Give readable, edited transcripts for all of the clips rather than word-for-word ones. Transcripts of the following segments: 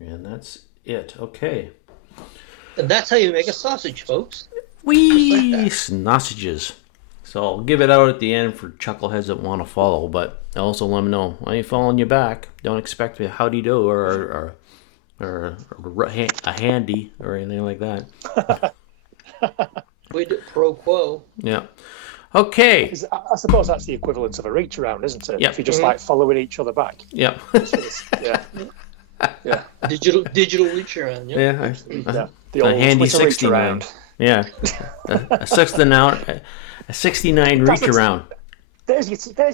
And that's it. Okay. And that's how you make a sausage, folks. Just like Wee that. sausages. So I'll give it out at the end for chuckleheads that want to follow, but also let them know I ain't following you back. Don't expect a howdy do or a handy or anything like that. We do pro quo. Yeah. Okay. I suppose that's the equivalent of a reach around, isn't it? If Yep. you're just like following each other back. Yep. Yeah. Yeah. Digital reach around. Yep. Yeah. Yeah. The A old handy Twitter reach 69. around. Yeah. A 69 reach around. There's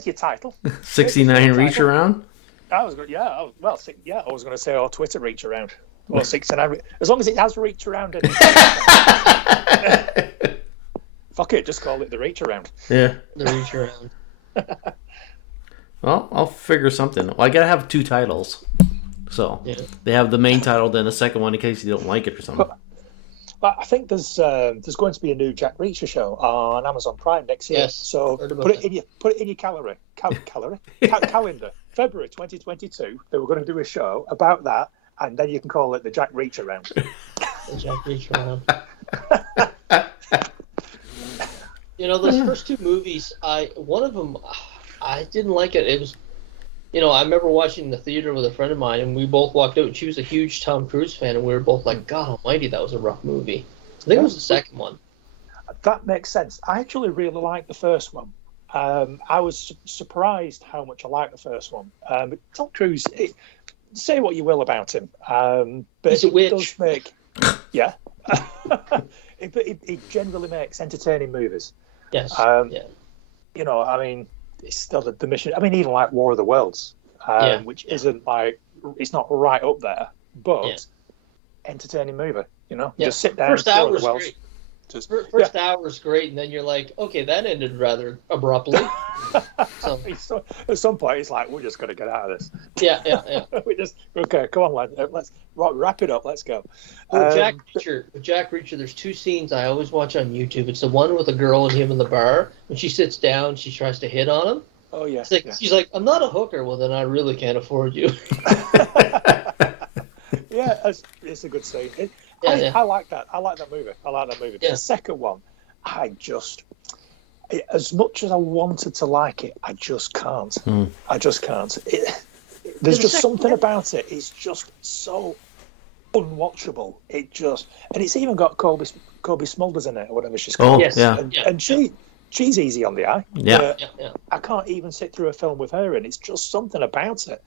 your title. 69 reach title. around? I was going, I was going to say, Twitter reach around. Or 69. As long as it has reach around in it. Fuck it, just call it the reach around. Yeah. The reach around. Well, I'll figure something. Well, I gotta have two titles. So they have the main title, then the second one in case you don't like it or something. But I think there's going to be a new Jack Reacher show on Amazon Prime next year. Yes, So put it in your calendar. February 2022. They were going to do a show about that, and then you can call it the Jack Reacher round. The Jack reach around. Those first two movies, one of them, I didn't like it. It was, I remember watching in the theater with a friend of mine, and we both walked out, and she was a huge Tom Cruise fan, and we were both like, God almighty, that was a rough movie. I think it was the second one. That makes sense. I actually really liked the first one. I was surprised how much I liked the first one. But Tom Cruise, say what you will about him, but He's a witch. does make, yeah. It generally makes entertaining movies. Yes. It's still the mission. Even like War of the Worlds, which isn't like, it's not right up there, but entertaining movie. Just sit down. First hour was Worlds. great. First hour was great, and then you're like, okay, that ended rather abruptly. So at some point, it's like, we're just going to get out of this. Yeah. Okay, come on, lad. Let's wrap it up. Let's go. With Jack Reacher, there's two scenes I always watch on YouTube. It's the one with a girl and him in the bar. When she sits down, she tries to hit on him. Oh, yeah. She's like, I'm not a hooker. Well, then I really can't afford you. Yeah, it's a good scene. I like that. I like that movie. Yeah. The second one, as much as I wanted to like it, I just can't. I just can't. There's just something about it. It's just so unwatchable. And it's even got Colby Smulders in it, or whatever she's called. Oh, yes. Yeah. And she's easy on the eye. Yeah. I can't even sit through a film with her, and it's just something about it.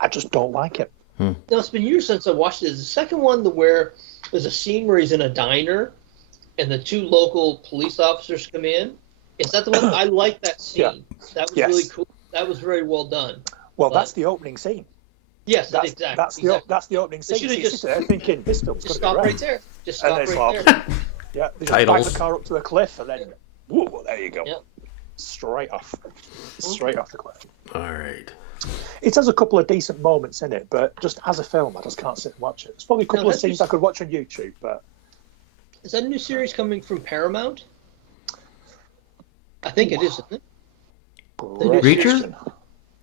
I just don't like it. Now, it's been years since I watched it. Is the second one where there's a scene where he's in a diner and the two local police officers come in? Is that the one? I like that scene. Yeah. That was really cool. That was very well done. Well, that's the opening scene. Yes, exactly. That's the opening scene. They should have thinking this film's just going to be stop right right there. Just stop right there. Yeah, they just Titles. back the car up to a cliff, and then, whoa, there you go. Yep. Straight off the cliff. All right. It has a couple of decent moments in it, but just as a film, I just can't sit and watch it. There's probably a couple of scenes I could watch on YouTube, but... Is that a new series coming from Paramount? I think it is, isn't it? Reacher?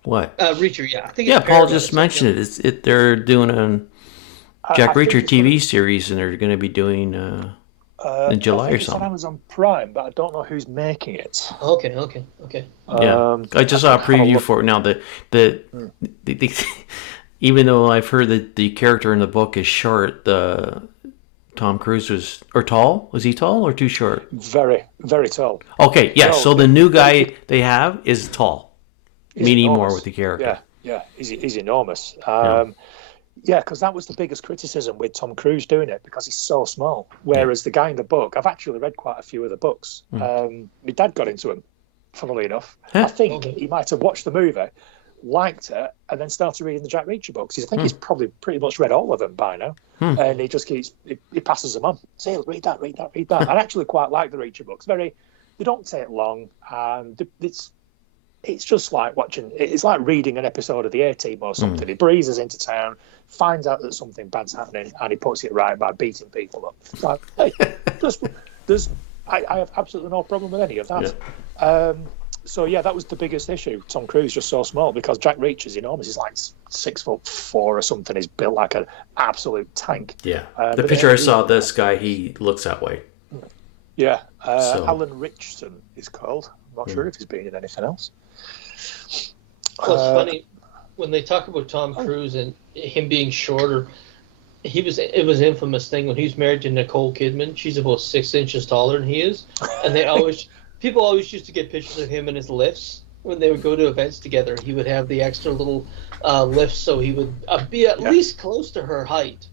What? Reacher, yeah. I think Yeah, it's Paul just mentioned it. They're doing a Jack Reacher TV series, and they're going to be doing in July or It's on something. Amazon Prime, but I don't know who's making it. Okay. Yeah, I just saw a preview for it now. The even though I've heard that the character in the book is short, Tom Cruise was tall. Was he tall or too short? Very, very tall. Okay, yeah. So the new guy they have is tall, meaning more with the character. Yeah, he's enormous. Yeah, because that was the biggest criticism with Tom Cruise doing it, because he's so small. Whereas the guy in the book, I've actually read quite a few of the books. My dad got into him, funnily enough. I think he might have watched the movie, liked it, and then started reading the Jack Reacher books. I think he's probably pretty much read all of them by now. And he just he passes them on. Say, read that. I actually quite like the Reacher books. They don't take long, and it's just like it's like reading an episode of the A-Team or something. He breezes into town, finds out that something bad's happening, and he puts it right by beating people up. It's like, hey, I have absolutely no problem with any of that. So yeah, that was the biggest issue. Tom Cruise just so small because Jack Reacher's enormous. He's like 6'4" or something. He's built like an absolute tank. Yeah. The picture I saw of this guy, he looks that way. Yeah. Alan Richardson is called. I'm not sure if he's been in anything else. Well, it's funny when they talk about Tom Cruise and him being shorter. It was an infamous thing when he was married to Nicole Kidman. She's about 6 inches taller than he is, and people always used to get pictures of him in his lifts when they would go to events together. He would have the extra little lifts, so he would be at least close to her height.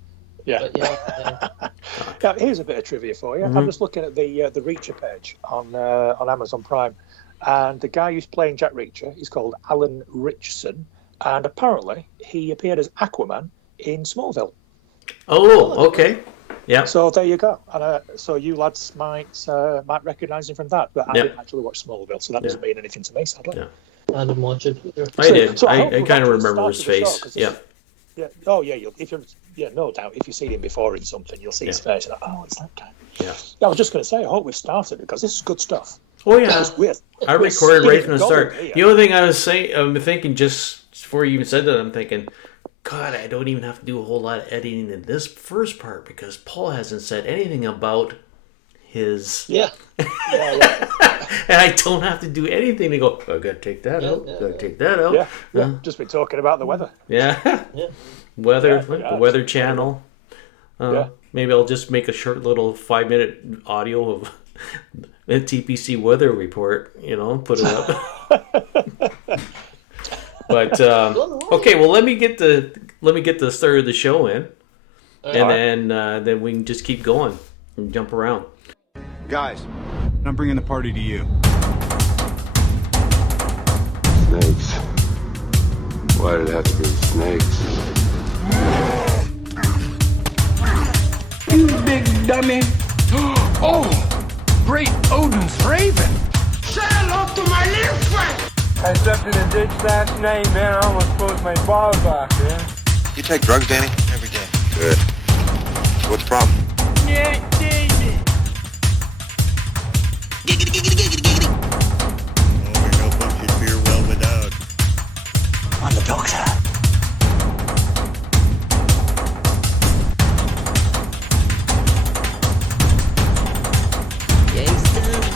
Yeah. But, Now, here's a bit of trivia for you. I'm just looking at the Reacher page on Amazon Prime, and the guy who's playing Jack Reacher is called Alan Richardson, and apparently he appeared as Aquaman in Smallville. Oh, okay. Yeah. So there you go. And so you lads might recognise him from that, but I didn't actually watch Smallville, so that doesn't mean anything to me, sadly. Yeah. I didn't watch it either. I did. So I kind of remember his face. Yeah. Oh yeah. No doubt. If you've seen him before in something, you'll see his face. And it's that guy. Yeah. I was just going to say, I hope we've started because this is good stuff. Oh yeah. I recorded right from the start. Here. The only thing I'm thinking just before you even said that, I'm thinking, God, I don't even have to do a whole lot of editing in this first part because Paul hasn't said anything about his. Yeah. And I don't have to do anything to go, I got to take that out. Got to take that out. Yeah. Just been talking about the weather. Yeah. Weather, the Weather Channel. Maybe I'll just make a short little 5-minute audio of the TPC weather report, put it up. But okay, well let me get the start of the show in, and then we can just keep going and jump around. Guys, I'm bringing the party to you. Snakes. Why did it have to be snakes? You big dummy. Oh, great Odin's raven. Say hello to my little friend. I stepped in a ditch last night, man. I almost froze my balls off, man. You take drugs, Danny? Every day. Good. What's the problem? Yeah, David. Giggity, giggity, giggity, giggity. Over no punches fear well without. I'm the doctor.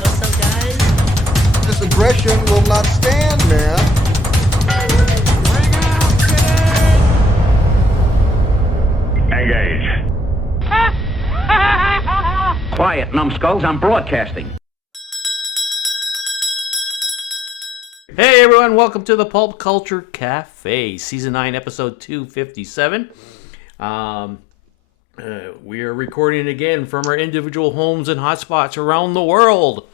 What's up, guys? This aggression will not stand, man. Engage. Quiet, numbskulls, I'm broadcasting. Hey everyone, welcome to the Pulp Culture Cafe, Season 9, Episode 257. We are recording again from our individual homes and hotspots around the world.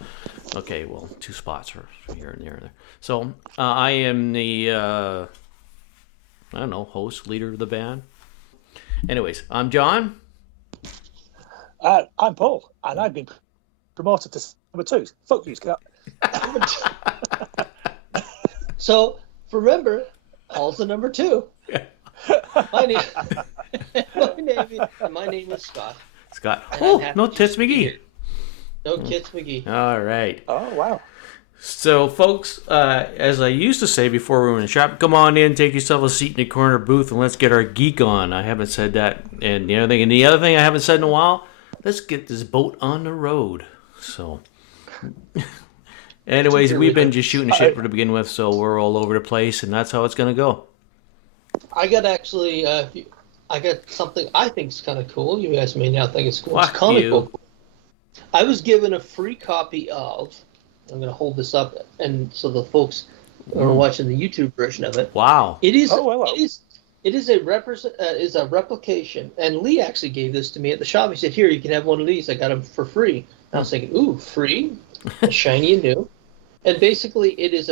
Okay, well, 2 spots are here and there. So, I am the, host, leader of the band. Anyways, I'm John. I'm Paul, and I've been promoted to number 2. Fuck you, Scott. So remember, Paul's the number 2. My name is Scott. Scott. Oh, no Tits McGee. No Tits McGee. All right. Oh, wow. So, folks, as I used to say before we went in the shop, come on in, take yourself a seat in the corner booth, and let's get our geek on. I haven't said that. And the other thing I haven't said in a while, let's get this boat on the road. So, anyways, we've been just shooting shit to begin with, so we're all over the place, and that's how it's going to go. I got something I think is kind of cool. You guys may not think it's cool. It's a comic book. I was given a free copy of. I'm going to hold this up, and so the folks who are watching the YouTube version of it. Wow! It is. It is a replication, and Lee actually gave this to me at the shop. He said, "Here, you can have one of these. I got them for free." And I was thinking, "Ooh, free, shiny and new." And basically, it is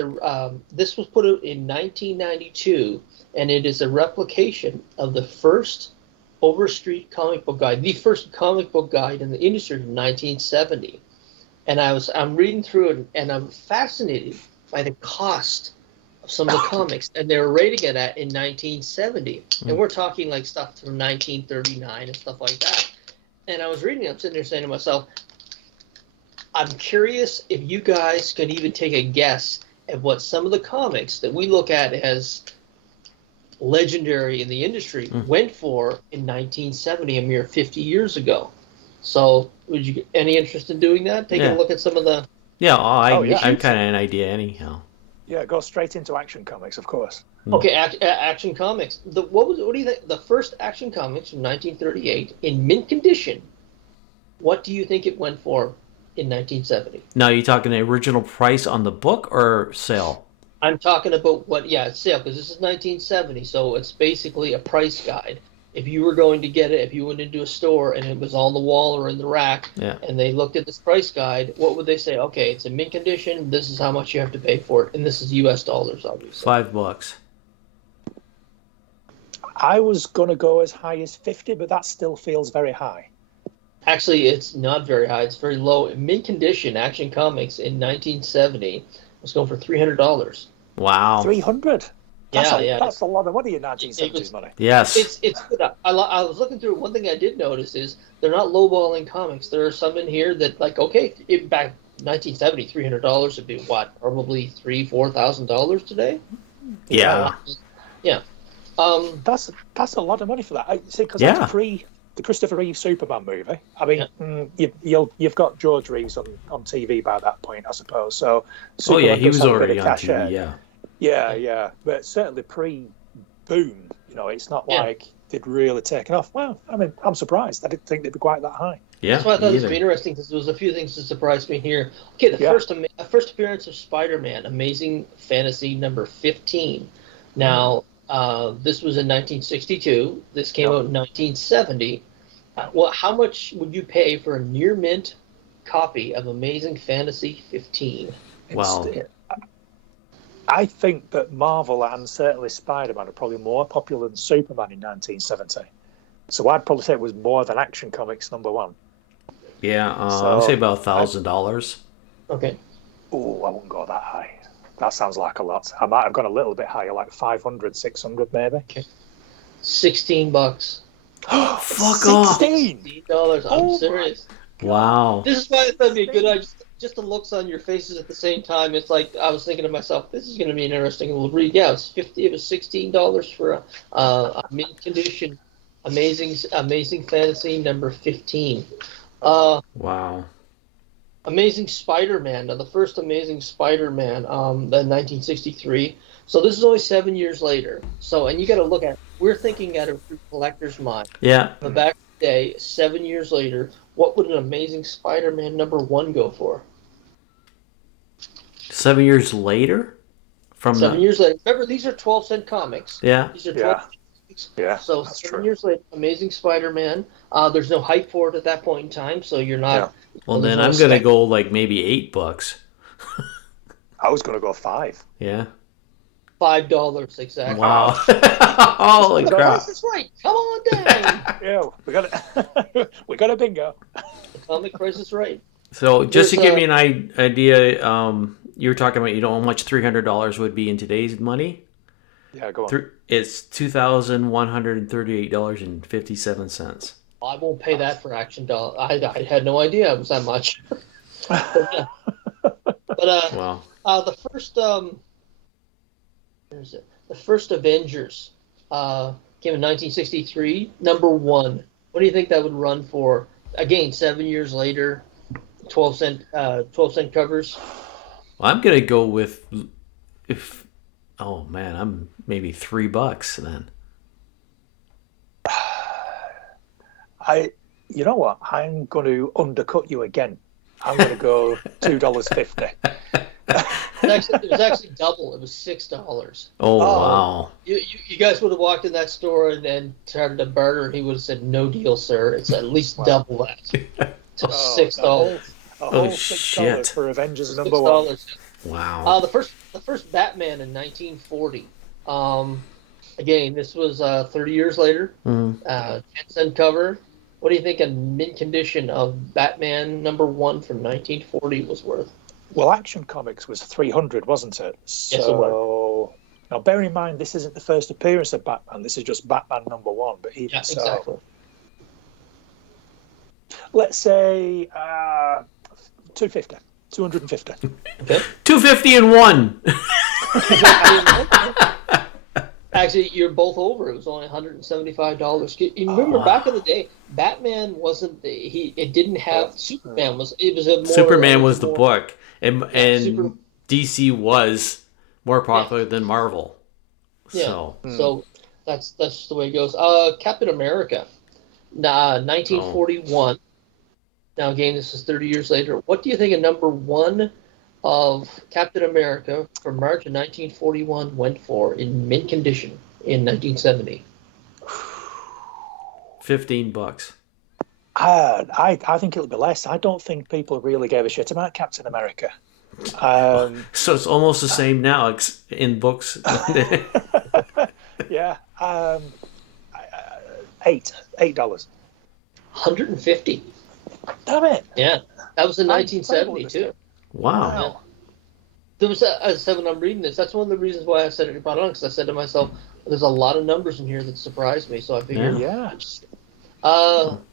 this was put out in 1992, and it is a replication of the first Overstreet comic book guide, the first comic book guide in the industry from 1970. And I'm reading through it, and I'm fascinated by the cost of some of the comics, and they were rating it in 1970, and we're talking like stuff from 1939 and stuff like that. And I was reading it, I'm sitting there saying to myself, I'm curious if you guys can even take a guess at what some of the comics that we look at as legendary in the industry went for in 1970, a mere 50 years ago. So, would you get any interest in doing that? Taking a look at some of the I've kind of an idea anyhow. Yeah, go straight into Action Comics, of course. Okay, Action Comics. What do you think? The first Action Comics from 1938 in mint condition. What do you think it went for in 1970? Now, are you talking the original price on the book or sale? I'm talking about it's sale, because this is 1970, so it's basically a price guide. If you were going to get it, if you went into a store and it was on the wall or in the rack, and they looked at this price guide, what would they say? Okay, it's in mint condition. This is how much you have to pay for it, and this is U.S. dollars, obviously. $5. I was going to go as high as 50, but that still feels very high. Actually, it's not very high. It's very low. In mint condition, Action Comics in 1970 was going for $300. Wow. 300. Yeah, That's a lot of money in 1970s money. Yes. It's good. I was looking through. One thing I did notice is they're not lowballing comics. There are some in here that, like, okay, back 1970, $300 would be what? Probably $3,000-$4,000 today. Yeah. Yeah. That's a lot of money for that. Because that's pre the Christopher Reeve Superman movie. I mean, you've got George Reeves on TV by that point, I suppose. So Superman he was already on cash TV. Yeah, but certainly pre-boom, it's not like they'd really taken off. Well, I mean, I'm surprised. I didn't think they'd be quite that high. Yeah, that's why I thought it was interesting, because there was a few things that surprised me here. Okay, the first appearance of Spider-Man, Amazing Fantasy number 15. Now, this was in 1962. This came out in 1970. Well, how much would you pay for a near mint copy of Amazing Fantasy 15? Wow. I think that Marvel and certainly Spider-Man are probably more popular than Superman in 1970. So I'd probably say it was more than Action Comics number one. Yeah, I'd say about $1,000. Okay. Oh, I wouldn't go that high. That sounds like a lot. I might have gone a little bit higher, like 500, 600 maybe. Okay. $16. Fuck off. $16. I'm serious. Wow. This is why it's going to be a good idea. Just the looks on your faces at the same time. It's like I was thinking to myself, this is going to be an interesting little read. Yeah, it was $16 for a mint condition Amazing Fantasy number 15. Wow. Amazing Spider-Man. Now, the first Amazing Spider-Man, then 1963. So this is only 7 years later. So, and you got to look at, we're thinking at a collector's mind. Yeah. But back in the day, 7 years later, what would an Amazing Spider-Man number 1 go for? 7 years later? From 7 years later. Remember, these are 12-cent comics. Yeah. These are 12 comics. Yeah. So 7 years later, Amazing Spider-Man. There's no hype for it at that point in time, so you're not. Yeah. Well, then I'm going to go like maybe $8. I was going to go 5. Yeah. $5 exactly. Wow. Holy crap. This is right. Come on down. Yeah, we got a bingo. The comic price is right. So just to give me an idea, you were talking about how much $300 would be in today's money. Yeah, go on. It's $2,138.57. I won't pay that for Action Doll. I had no idea it was that much. But wow. The first where is it? The first Avengers came in 1963, number 1. What do you think that would run for? Again, 7 years later, 12-cent covers. Well, I'm gonna go with I'm maybe $3 then. You know what? I'm going to undercut you again. I'm going to go $2.50. It was actually double. It was $6. Oh wow! You guys would have walked in that store and then started to barter, and he would have said, "No deal, sir. It's at least double that to $6." A whole $6 for Avengers number 1. Wow. The first Batman in 1940. Again, this was 30 years later. 10-cent cover. What do you think a mint condition of Batman number 1 from 1940 was worth? Well, Action Comics was 300, wasn't it? So, yes, it was. Now, bear in mind, this isn't the first appearance of Batman. This is just Batman number 1. But even so, exactly. Let's say $250. 250. Okay. 250 and 1. Actually, you're both over. It was only $175. You remember back in the day, Batman wasn't it didn't have Superman it was a more Superman was the book, and Super, DC was more popular than Marvel. So so that's just the way it goes. Captain America, 1941. Now again, this is 30 years later. What do you think of number one of Captain America from March of 1941 went for in mint condition in 1970? $15. I think it'll be less. I don't think people really gave a shit about Captain America. So it's almost the same now in books. Yeah. $8. 150. Damn it. Yeah, that was in 1972. Wow. Yeah. There was, as I said when I'm reading this, that's one of the reasons why I said it about on, because I said to myself, there's a lot of numbers in here that surprised me, so I figured. Yeah.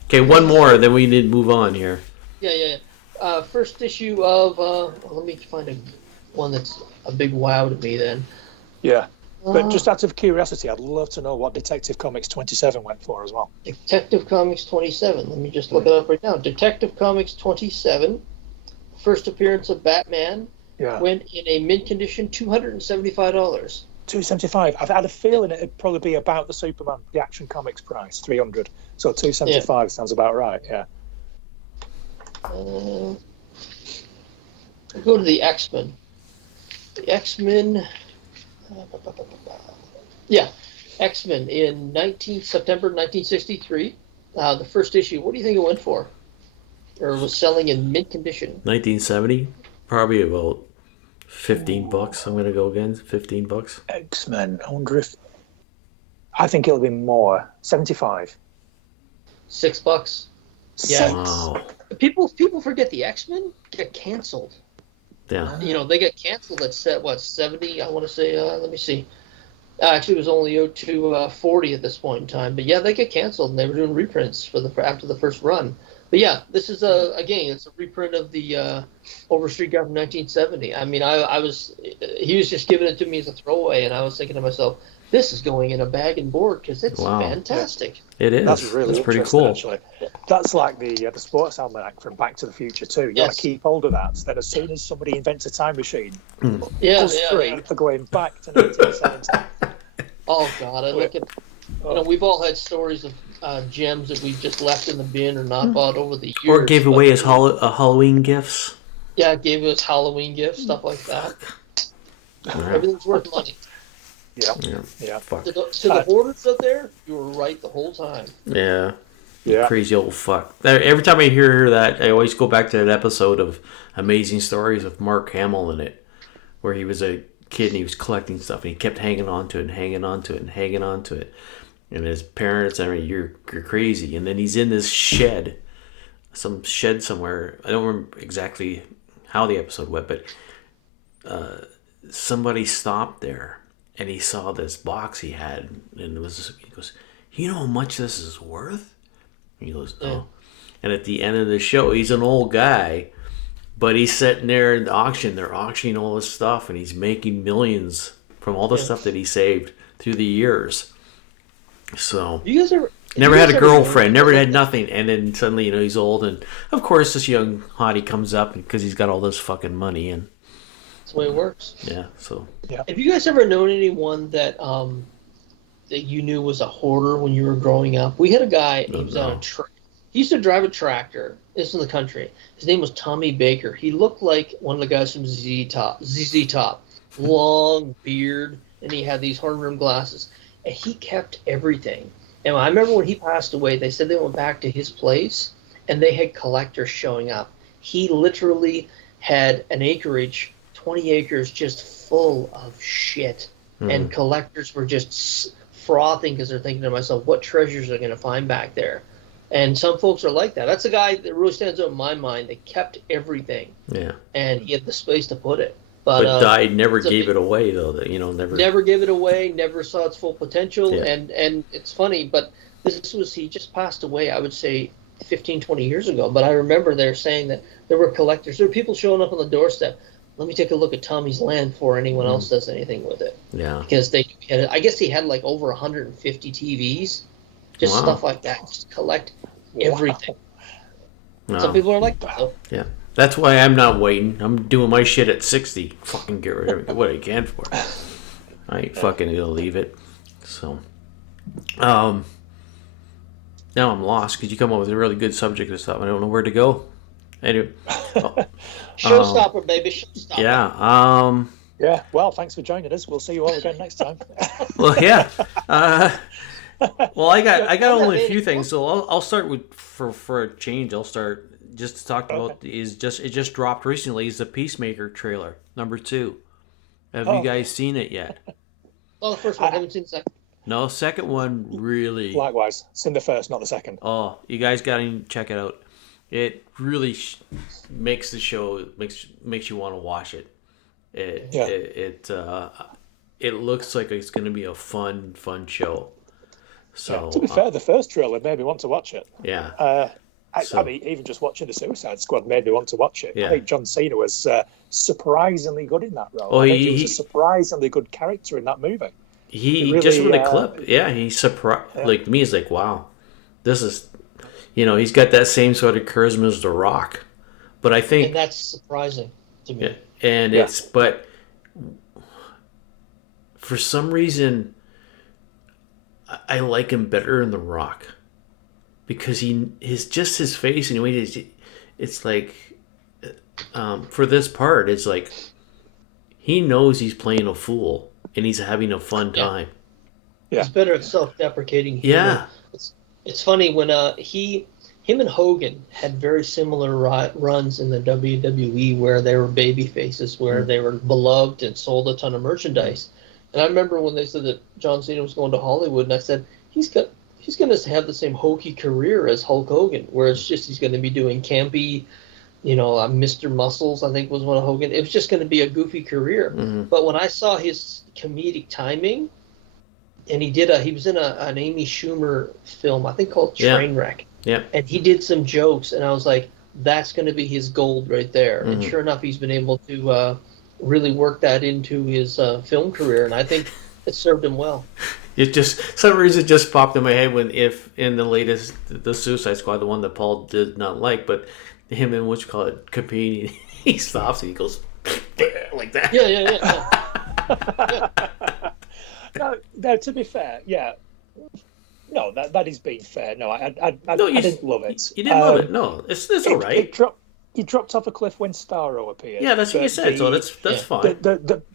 Okay, one more, then we need to move on here. Yeah. First issue of, let me find one that's a big wow to me then. Yeah. But just out of curiosity, I'd love to know what Detective Comics 27 went for as well. Detective Comics 27. Let me just look it up right now. Detective Comics 27, first appearance of Batman, went in a mint condition $275. $275. I've had a feeling it'd probably be about the Superman, the Action Comics price, $300. So $275 sounds about right. Yeah. Go to the X-Men. The X-Men. X-Men in September 1963. The first issue. What do you think it went for? Or was selling in mint condition? 1970, probably about $15. I'm gonna go again. $15. X-Men. I wonder if. I think it'll be more. 75. $6. Yeah. Wow. People forget the X-Men get canceled. Yeah. They get canceled at 70? I want to say. Let me see. Actually, it was only 40 at this point in time. But yeah, they get canceled, and they were doing reprints after the first run. But yeah, this is it's a reprint of the Overstreet Guy from 1970. I mean, he was just giving it to me as a throwaway, and I was thinking to myself, this is going in a bag and board because it's fantastic. It is. That's pretty cool. Actually. That's like the sports almanac from Back to the Future too. You want to keep hold of that. So then, as soon as somebody invents a time machine, us three are going back to 1970. Oh God, I look at. We've all had stories of gems that we've just left in the bin or not bought over the years. Or gave away as Halloween gifts. Yeah, gave us Halloween gifts, stuff like that. Everything's worth money. Yeah. Fuck. To the hoarders out there, you were right the whole time. Yeah. Crazy old fuck. Every time I hear that, I always go back to that episode of Amazing Stories with Mark Hamill in it, where he was a kid and he was collecting stuff and he kept hanging on to it and hanging on to it and hanging on to it. And his parents, you're crazy. And then he's in this shed, some shed somewhere. I don't remember exactly how the episode went, but somebody stopped there and he saw this box he had, and he goes, "You know how much this is worth?" And he goes, "No." Yeah. And at the end of the show, he's an old guy, but he's sitting there in the auction. They're auctioning all this stuff, and he's making millions from all the stuff that he saved through the years. So you guys never had a girlfriend, never had nothing, and then suddenly he's old, and of course this young hottie comes up because he's got all this fucking money, and that's the way it works. Yeah. So have you guys ever known anyone that that you knew was a hoarder when you were growing up? We had a guy. He was on a he used to drive a tractor. This is in the country. His name was Tommy Baker. He looked like one of the guys from ZZ Top. Long beard, and he had these horn-rimmed glasses. And he kept everything. And I remember when he passed away, they said they went back to his place, and they had collectors showing up. He literally had an acreage, 20 acres, just full of shit. And collectors were just frothing because they're thinking to myself, what treasures are going to find back there? And some folks are like that. That's a guy that really stands out in my mind that kept everything. Yeah. And he had the space to put it. But died, never gave it away, though. Never gave it away, never saw its full potential. Yeah. And it's funny, but he just passed away, I would say, 15, 20 years ago, but I remember they're saying that there were collectors. There were people showing up on the doorstep. Let me take a look at Tommy's land before anyone else does anything with it. Yeah. Because I guess he had like over 150 TVs, just stuff like that. Just collect everything. Wow. Some people are like that, though. Yeah. That's why I'm not waiting. I'm doing my shit at 60. Fucking get rid of what I can for it. I ain't fucking gonna leave it. So, now I'm lost because you come up with a really good subject and stuff. I don't know where to go. Anyway, Showstopper, baby, showstopper. Yeah. Yeah. Well, thanks for joining us. We'll see you all again next time. Well, yeah. Well, I got only a few things, so I'll start with for a change. I'll start just to talk about it just dropped recently. Is the Peacemaker trailer #2? Have you guys seen it yet? Well, the first one. I haven't seen the second. No, second one really. Likewise, seen the first, not the second. Oh, you guys got to check it out. It really makes the show makes you want to watch it. It looks like it's going to be a fun show. So to be fair, the first trailer made me want to watch it. Yeah. I mean, even just watching the Suicide Squad made me want to watch it. Yeah. I think John Cena was surprisingly good in that role. Oh, I think he was a surprisingly good character in that movie. He really, just from the clip, he surprised. Yeah. Like me, he's like, wow, this is, he's got that same sort of charisma as The Rock, but I think and that's surprising to me. Yeah, and but for some reason, I like him better in The Rock because his face and the way it's like, for this part, it's like he knows he's playing a fool. And he's having a fun time. Yeah. He's better at self-deprecating humor. Yeah. It's funny when him and Hogan had very similar runs in the WWE where they were baby faces, where they were beloved and sold a ton of merchandise. And I remember when they said that John Cena was going to Hollywood, and I said he's going to have the same hokey career as Hulk Hogan, where it's just he's going to be doing campy. Mr. Muscles, I think, was one of Hogan. It was just going to be a goofy career. Mm-hmm. But when I saw his comedic timing, and he was in an Amy Schumer film, I think called Trainwreck. Yeah. And he did some jokes, and I was like, that's going to be his gold right there. Mm-hmm. And sure enough, he's been able to really work that into his film career, and I think it served him well. It just, some reason, just popped in my head if in the latest, the Suicide Squad, the one that Paul did not like, but him and competing, he stops and he goes like that. No, to be fair, no, that is being fair. No, I didn't love it. You didn't love it? No, it's all right. He dropped off a cliff when Starro appeared. Yeah, that's what you said. So that's fine.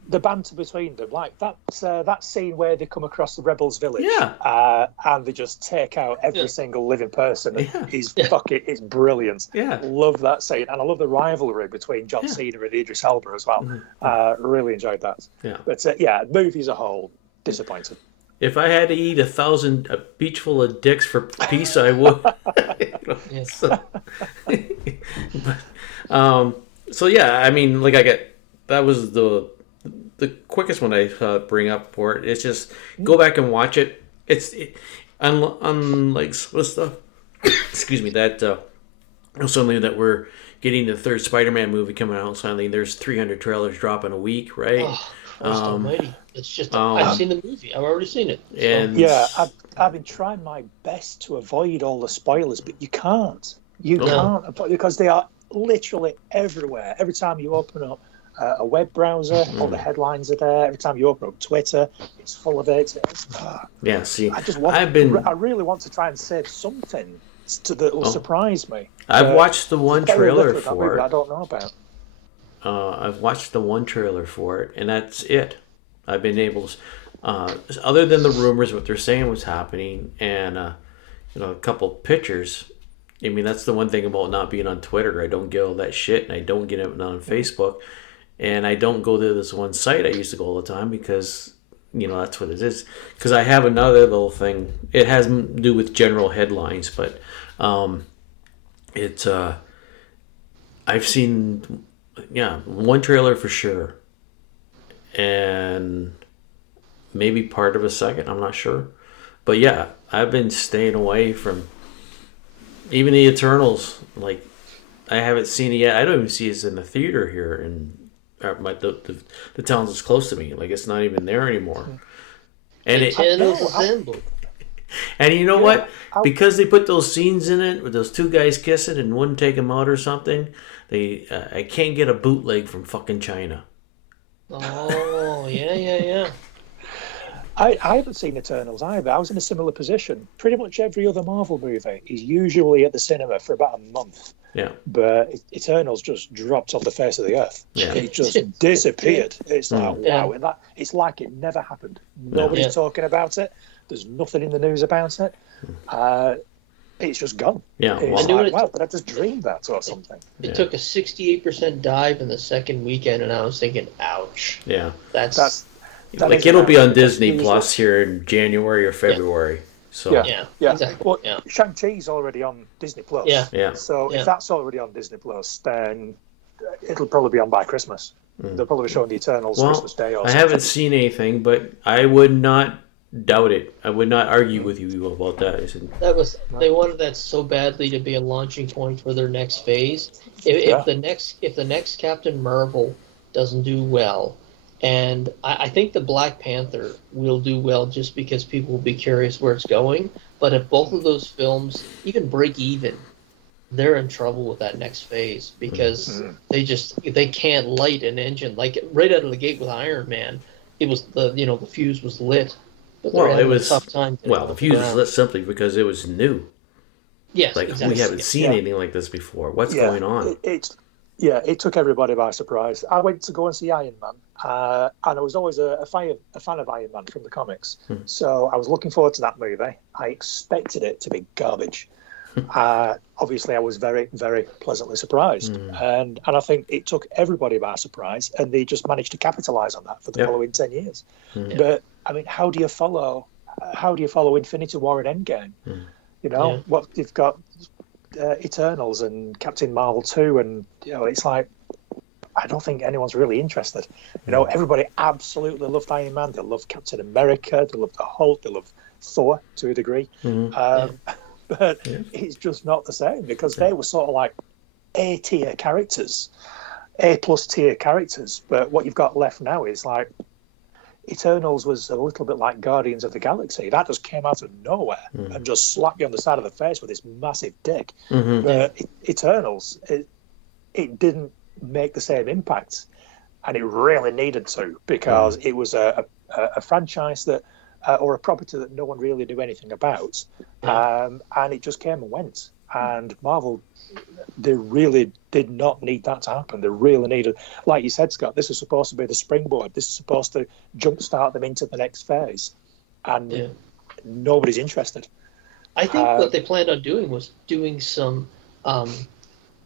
The banter between them, like that scene where they come across the rebels' village, and they just take out every single living person. It's brilliant. Yeah, love that scene, and I love the rivalry between John Cena and Idris Elba as well. Really enjoyed that. Yeah, but movie as a whole, disappointed. If I had to eat a beach full of dicks for peace, I would. So yeah, I mean, that was the quickest one I bring up for it. It's just go back and watch it. Unlike some stuff. Excuse me. That suddenly that we're getting the third Spider-Man movie coming out. Suddenly there's 300 trailers dropping a week, right? Oh, Christ almighty. It's just I've seen the movie. I've already seen it. So. And I've been trying my best to avoid all the spoilers, but you can't. You can't, because they are literally everywhere. Every time you open up a web browser, all the headlines are there. Every time you open up Twitter, it's full of it. See, I really want to try and save something that will surprise me. I've watched the one trailer for it. I don't know about. I've watched the one trailer for it, and that's it. I've been able to, other than the rumors, what they're saying was happening, and a couple pictures. I mean, that's the one thing about not being on Twitter. I don't get all that shit, and I don't get it on Facebook, and I don't go to this one site I used to go all the time because that's what it is. Because I have another little thing. It has to do with general headlines, but I've seen one trailer for sure, and maybe part of a second. I'm not sure, but I've been staying away from Even the Eternals, like I haven't seen it yet. I don't even see it in the theater here in the town that's close to me. Like it's not even there anymore. And and you know what? Because they put those scenes in it with those two guys kissing and one take him out or something, I can't get a bootleg from fucking China. Oh yeah. I haven't seen Eternals either. I was in a similar position. Pretty much every other Marvel movie is usually at the cinema for about a month. Yeah. But Eternals just dropped off the face of the earth. Yeah. It just disappeared. It's like, wow. It's like it never happened. Nobody's talking about it. There's nothing in the news about it. It's just gone. Yeah. It's like, wow, but I just dreamed that or something. It took a 68% dive in the second weekend, and I was thinking, ouch. Yeah. That's like it'll be on Disney Plus here in January or February. So yeah, exactly. Well, Shang-Chi's already on Disney Plus. Yeah. So if that's already on Disney Plus, then it'll probably be on by Christmas. They'll probably be showing the Eternals Christmas Day or something. I haven't seen anything, but I would not doubt it. I would not argue with you about that. They wanted that so badly to be a launching point for their next phase. If the next Captain Marvel doesn't do well, and I think the Black Panther will do well just because people will be curious where it's going. But if both of those films even break even, they're in trouble with that next phase because they can't light an engine like right out of the gate with Iron Man. It was the fuse was lit. But it was a tough time. The fuse was lit simply because it was new. Yes, like exactly. We haven't seen anything like this before. What's going on? It took everybody by surprise. I went to go and see Iron Man, and I was always a fan of Iron Man from the comics. So I was looking forward to that movie. I expected it to be garbage. Obviously, I was very, very pleasantly surprised, and I think it took everybody by surprise, and they just managed to capitalize on that for the following 10 years. But I mean, how do you follow Infinity War and Endgame? What you've got. Eternals and Captain Marvel 2, and it's like I don't think anyone's really interested. Everybody absolutely loved Iron Man. They loved Captain America. They loved the Hulk. They loved Thor to a degree. But it's just not the same because they were sort of like A-tier characters, A-plus tier characters. But what you've got left now is like Eternals was a little bit like Guardians of the Galaxy. That just came out of nowhere and just slapped you on the side of the face with this massive dick. But Eternals, it didn't make the same impact, and it really needed to because it was a franchise that or a property that no one really knew anything about, and it just came and went. And Marvel, they really did not need that to happen. They really needed, like you said, Scott, this is supposed to be the springboard. This is supposed to jumpstart them into the next phase. And nobody's interested. I think what they planned on doing was doing some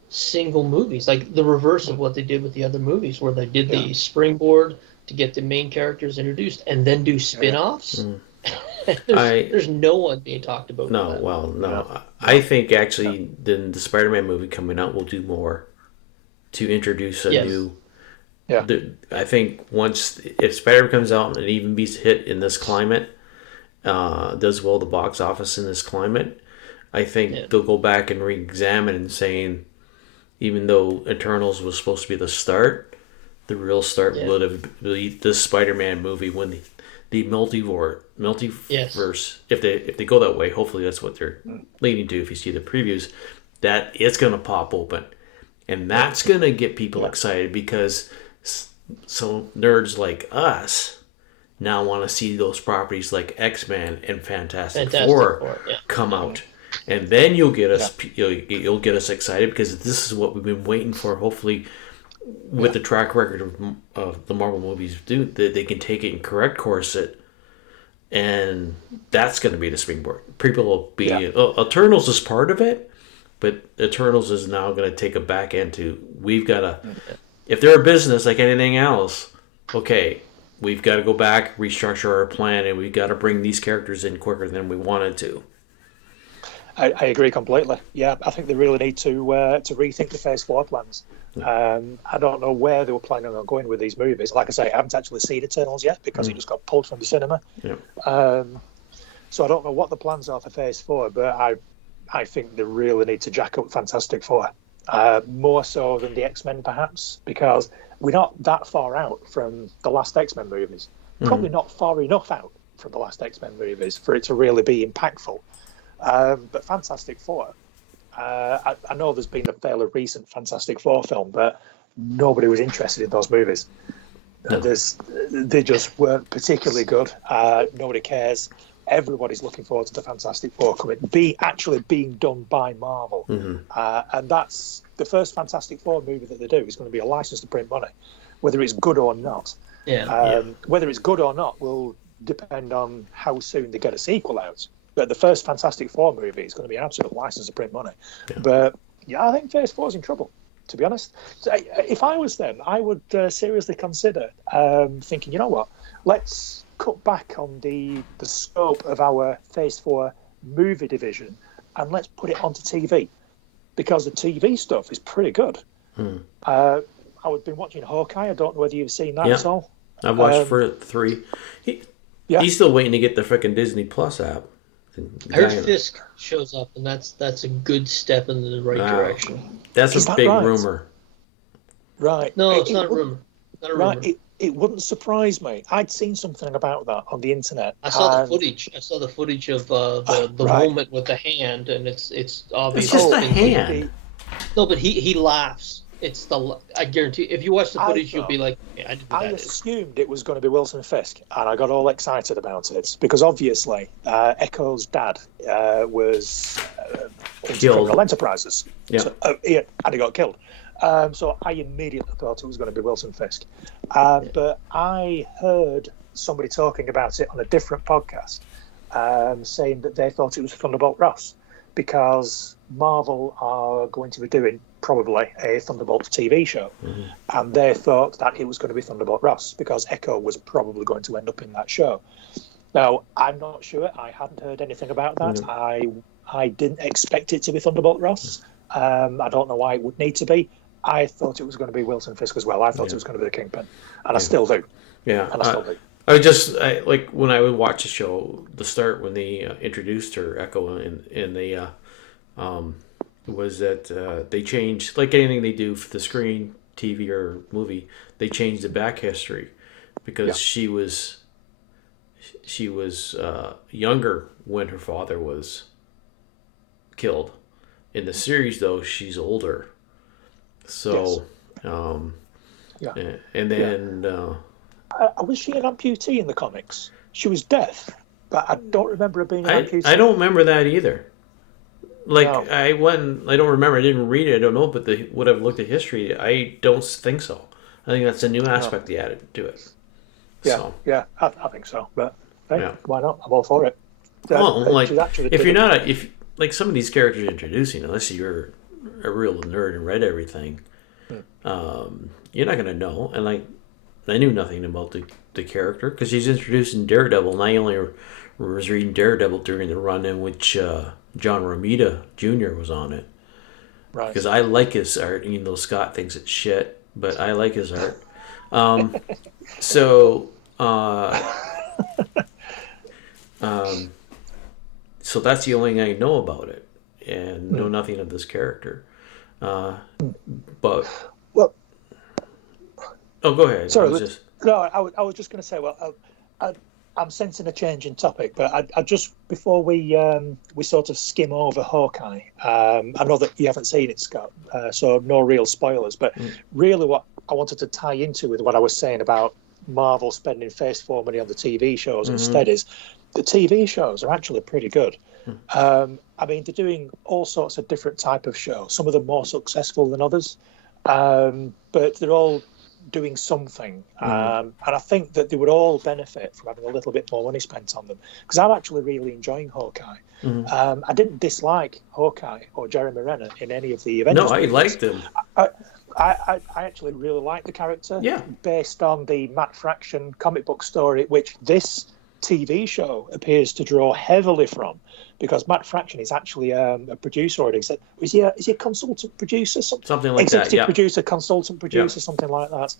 single movies, like the reverse of what they did with the other movies, where they did the springboard to get the main characters introduced and then do spin-offs. There's no one being talked about. No. I think actually the Spider-Man movie coming out will do more to introduce a new. Yeah. I think if Spider-Man comes out and it even beats hit in this climate, does well the box office in this climate, I think they'll go back and re-examine and saying, even though Eternals was supposed to be the start, the real start would have been this Spider-Man movie when the multiverse. If they go that way, hopefully that's what they're leading to. If you see the previews, that it's going to pop open, and that's going to get people excited because so nerds like us now want to see those properties like X-Men and Fantastic Four come out, and then you'll get us you'll get us excited because this is what we've been waiting for. Hopefully, with the track record of the Marvel movies, they can take it and correct course it. And that's going to be the springboard. People will be... Eternals is part of it, but Eternals is now going to take a back end to... We've got to... If they're a business like anything else, okay, we've got to go back, restructure our plan, and we've got to bring these characters in quicker than we wanted to. I agree completely. Yeah, I think they really need to rethink the Phase 4 plans. I don't know where they were planning on going with these movies. Like I say, I haven't actually seen Eternals yet because it just got pulled from the cinema. So I don't know what the plans are for Phase 4, but I think they really need to jack up Fantastic Four. More so than the X-Men, perhaps, because we're not that far out from the last X-Men movies. Probably not far enough out from the last X-Men movies for it to really be impactful. But Fantastic Four, I know there's been a fairly recent Fantastic Four film, but nobody was interested in those movies. No. They just weren't particularly good. Nobody cares. Everybody's looking forward to the Fantastic Four actually being done by Marvel. And that's the first Fantastic Four movie that they do is going to be a license to print money, whether it's good or not. Whether it's good or not will depend on how soon they get a sequel out. But the first Fantastic Four movie is going to be an absolute license to print money. But yeah, I think Phase 4 is in trouble, to be honest. So if I was them, I would seriously consider thinking, you know what, let's cut back on the scope of our Phase 4 movie division and let's put it onto TV, because the TV stuff is pretty good. I've been watching Hawkeye. I don't know whether you've seen that at all. I've watched for 3. He's still waiting to get the freaking Disney Plus app. I heard Fisk shows up, and that's a good step in the right direction. That's a big rumor. Right. No, it's not a rumor. Not a rumor. It wouldn't surprise me. I'd seen something about that on the internet. I saw the footage. I saw the footage of the moment with the hand, and it's obvious. It's just a hand. No, but he laughs. I guarantee. If you watch the footage, you'll be like, yeah, I didn't know I that assumed it was going to be Wilson Fisk, and I got all excited about it because obviously Echo's dad was into criminal enterprises, and he got killed. So I immediately thought it was going to be Wilson Fisk. But I heard somebody talking about it on a different podcast, saying that they thought it was Thunderbolt Ross, because Marvel are going to be doing probably a Thunderbolts TV show, and they thought that it was going to be Thunderbolt Ross because Echo was probably going to end up in that show. Now, I'm not sure. I hadn't heard anything about that. I didn't expect it to be Thunderbolt Ross. I don't know why it would need to be. I thought it was going to be Wilson Fisk as well. I thought it was going to be the Kingpin, and I still do. Yeah, and I still do. I like when I would watch the show, the start when they introduced her, Echo, and they was that they changed, like anything they do for the screen, TV or movie, they changed the back history because she was younger when her father was killed. In the series, though, she's older. So, and then was she an amputee in the comics? She was deaf, but I don't remember her being an amputee. I don't remember that either. Like I don't remember. I didn't read it. I don't know. But what I've looked at history, I don't think so. I think that's a new aspect they added to it. I think so. But hey, why not? I'm all for it. If you're not if like some of these characters you're introducing, unless you're a real nerd and read everything, you're not gonna know. And like, I knew nothing about the character because he's introduced in Daredevil, and I only was reading Daredevil during the run in which John Romita Jr. was on it. Right. Because I like his art, even though Scott thinks it's shit, but I like his art. So that's the only thing I know about it, and know nothing of this character. But well, go ahead. Sorry, I was just going to say. Well, I'm sensing a change in topic, but I just before we sort of skim over Hawkeye. I know that you haven't seen it, Scott, so no real spoilers. But really, what I wanted to tie into with what I was saying about Marvel spending Phase 4 money on the TV shows instead is the TV shows are actually pretty good. I mean, they're doing all sorts of different type of shows. Some of them more successful than others, but they're all doing something. And I think that they would all benefit from having a little bit more money spent on them. Because I'm actually really enjoying Hawkeye. I didn't dislike Hawkeye or Jeremy Renner in any of the Avengers. No, I liked him. I actually really like the character. Based on the Matt Fraction comic book story, which this TV show appears to draw heavily from, because Matt Fraction is actually a producer, or is he a consultant producer? Something like executive that, yeah. producer, consultant producer, something like that.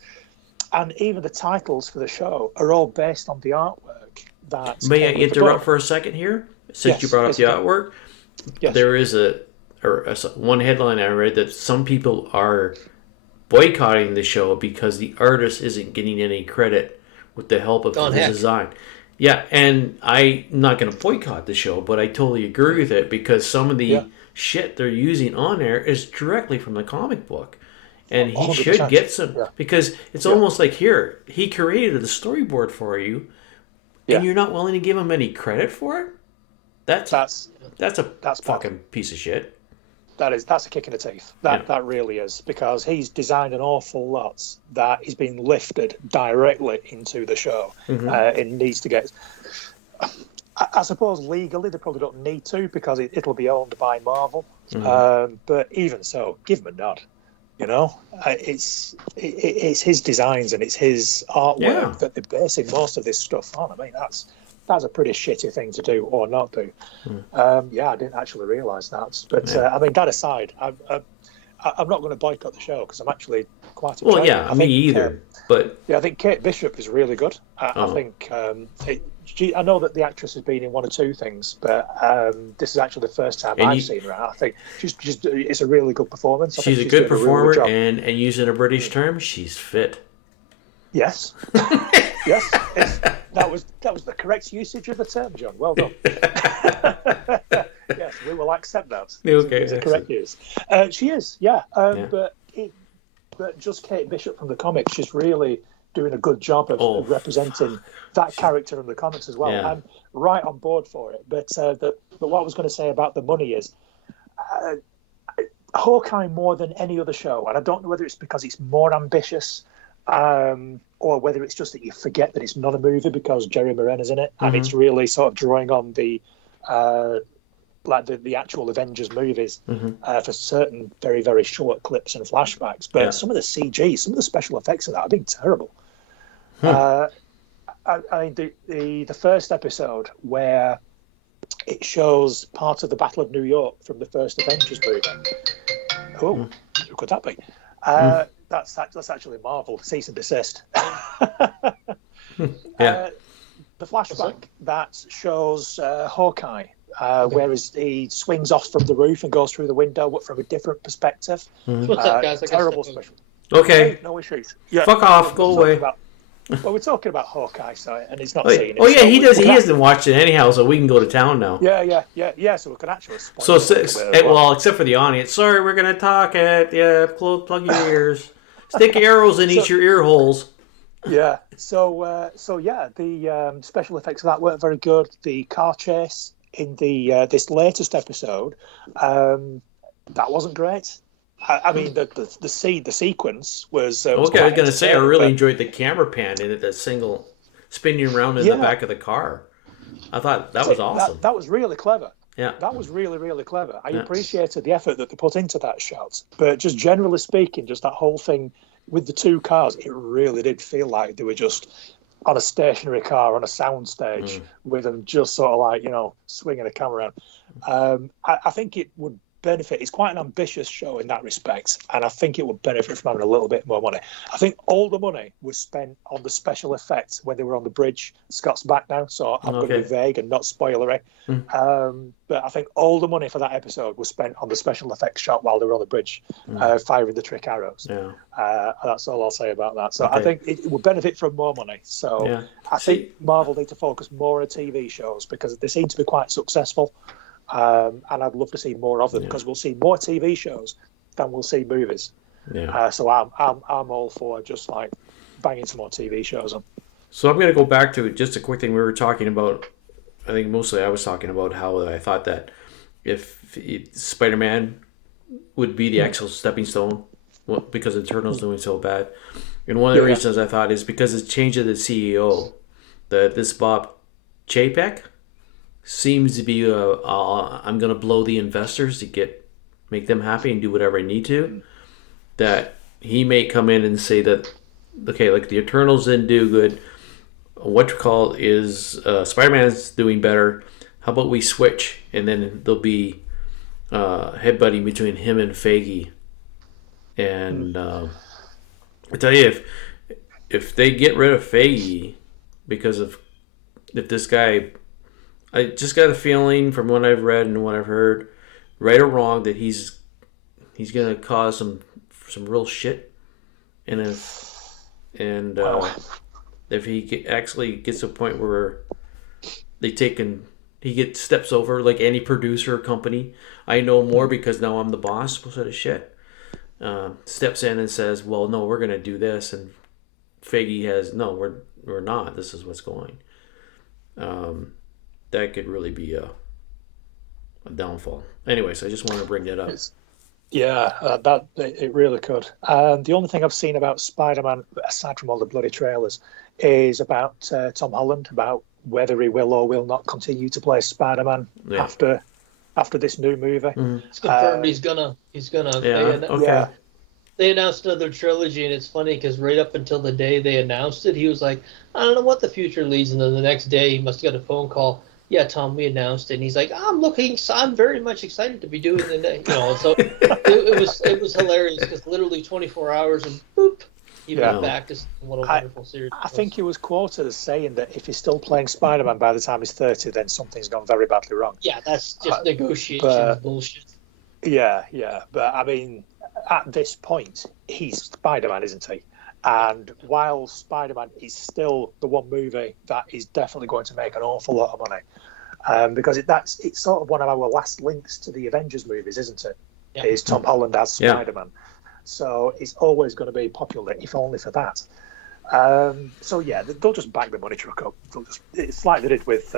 And even the titles for the show are all based on the artwork that. May I interrupt for a second here? Since you brought up the artwork, Yes. there is one headline I read that some people are boycotting the show because the artist isn't getting any credit with the help of his design. Yeah, and I'm not going to boycott the show, but I totally agree with it because some of the shit they're using on there is directly from the comic book. And he 100%. should get some, because it's almost like, here, he created the storyboard for you, and you're not willing to give him any credit for it? That's fucking piece of shit. That's a kick in the teeth. That really is, because he's designed an awful lot that is being lifted directly into the show. It needs to get. I suppose legally they probably don't need to because it'll be owned by Marvel. But even so, give him a nod. You know, it's his designs and it's his artwork that they're basing most of this stuff on. I mean, that's a pretty shitty thing to do or not do. I didn't actually realise that. But I mean, that aside, I'm not going to boycott the show because I'm actually quite enjoying it. Me either. But I think Kate Bishop is really good. I think I know that the actress has been in one or two things, but this is actually the first time I've seen her. I think it's a really good performance. She's a good performer, and using a British term, she's fit. Yes. Yes. That was the correct usage of the term, John. Well done. Yes, we will accept that. Okay, it's a correct use. She is, but just Kate Bishop from the comics, she's really doing a good job of representing that character in the comics as well. Yeah. I'm right on board for it. But what I was going to say about the money is, Hawkeye more than any other show, and I don't know whether it's because it's more ambitious. Or whether it's just that you forget that it's not a movie because Jerry Morena's in it, and it's really sort of drawing on the actual Avengers movies for certain very, very short clips and flashbacks. But some of the CG, some of the special effects of that have been terrible. I mean, the first episode where it shows part of the Battle of New York from the first Avengers movie. Oh, who could that be? That's actually Marvel. Cease and desist. The flashback that shows Hawkeye, whereas he swings off from the roof and goes through the window, but from a different perspective. What's up, guys? Terrible special. Okay. No issues. Fuck off. Go away. We're talking about Hawkeye, so, and he's not seeing it. Oh yeah, he does. He hasn't watched it anyhow, so we can go to town now. Yeah. So we can actually. Well, except for the audience. Sorry, we're gonna talk it. Yeah, plug your ears. Stick arrows in each your ear holes. Yeah. So the special effects of that weren't very good. The car chase in the this latest episode, that wasn't great. I mean, the sequence was. Okay, I was going to say I really enjoyed the camera pan in it, that single spinning around in the back of the car. I thought that was awesome. That was really clever. Yeah, that was really, really clever. I appreciated the effort that they put into that shot. But just generally speaking, just that whole thing with the two cars, it really did feel like they were just on a stationary car on a soundstage with them just sort of like, swinging a camera around. I think it would benefit. It's quite an ambitious show in that respect, and I think it would benefit from having a little bit more money. I think all the money was spent on the special effects when they were on the bridge. Scott's back now, so I'm going to be vague and not spoilery. But I think all the money for that episode was spent on the special effects shot while they were on the bridge, firing the trick arrows. That's all I'll say about that. So I think it would benefit from more money. So I think Marvel need to focus more on TV shows because they seem to be quite successful. And I'd love to see more of them because we'll see more TV shows than we'll see movies. So I'm all for just like banging some more TV shows on. So I'm going to go back to just a quick thing we were talking about. I think mostly I was talking about how I thought that if Spider-Man would be the actual stepping stone because Eternal's doing so bad. And one of the reasons I thought is because it's change of the CEO. This Bob Chapek seems to be I'm going to blow the investors to make them happy and do whatever I need to. That he may come in and say that, okay, like the Eternals didn't do good. What you call is Spider-Man's doing better. How about we switch, and then there'll be headbutting between him and Feige. And I tell you, if they get rid of Feige because of if this guy I just got a feeling from what I've read and what I've heard, right or wrong, that he's gonna cause some real shit, and if he actually gets to a point where he steps over like any producer or company. I know more because now I'm the boss, sort of shit. Steps in and says, "Well, no, we're gonna do this," and Feige has, "No, we're not. This is what's going." That could really be a downfall. Anyways, I just wanted to bring that up. That it really could. The only thing I've seen about Spider-Man, aside from all the bloody trailers, is about Tom Holland, about whether he will or will not continue to play Spider-Man after this new movie. It's confirmed he's gonna. Okay. They announced another trilogy, and it's funny because right up until the day they announced it, he was like, "I don't know what the future leads," and then the next day he must have got a phone call. "Yeah, Tom, we announced it." And he's like, I'm very much excited to be doing the So it was hilarious because literally 24 hours and boop, he went back to what a wonderful series. I think he was quoted as saying that if he's still playing Spider-Man by the time he's 30, then something's gone very badly wrong. Yeah, that's just negotiation bullshit. Yeah, but I mean, at this point, he's Spider-Man, isn't he? And while Spider-Man is still the one movie that is definitely going to make an awful lot of money, because it's sort of one of our last links to the Avengers movies, isn't it? Yeah. Is Tom Holland as Spider-Man. Yeah. So it's always going to be popular, if only for that. They'll just back the money truck up. It's like they did with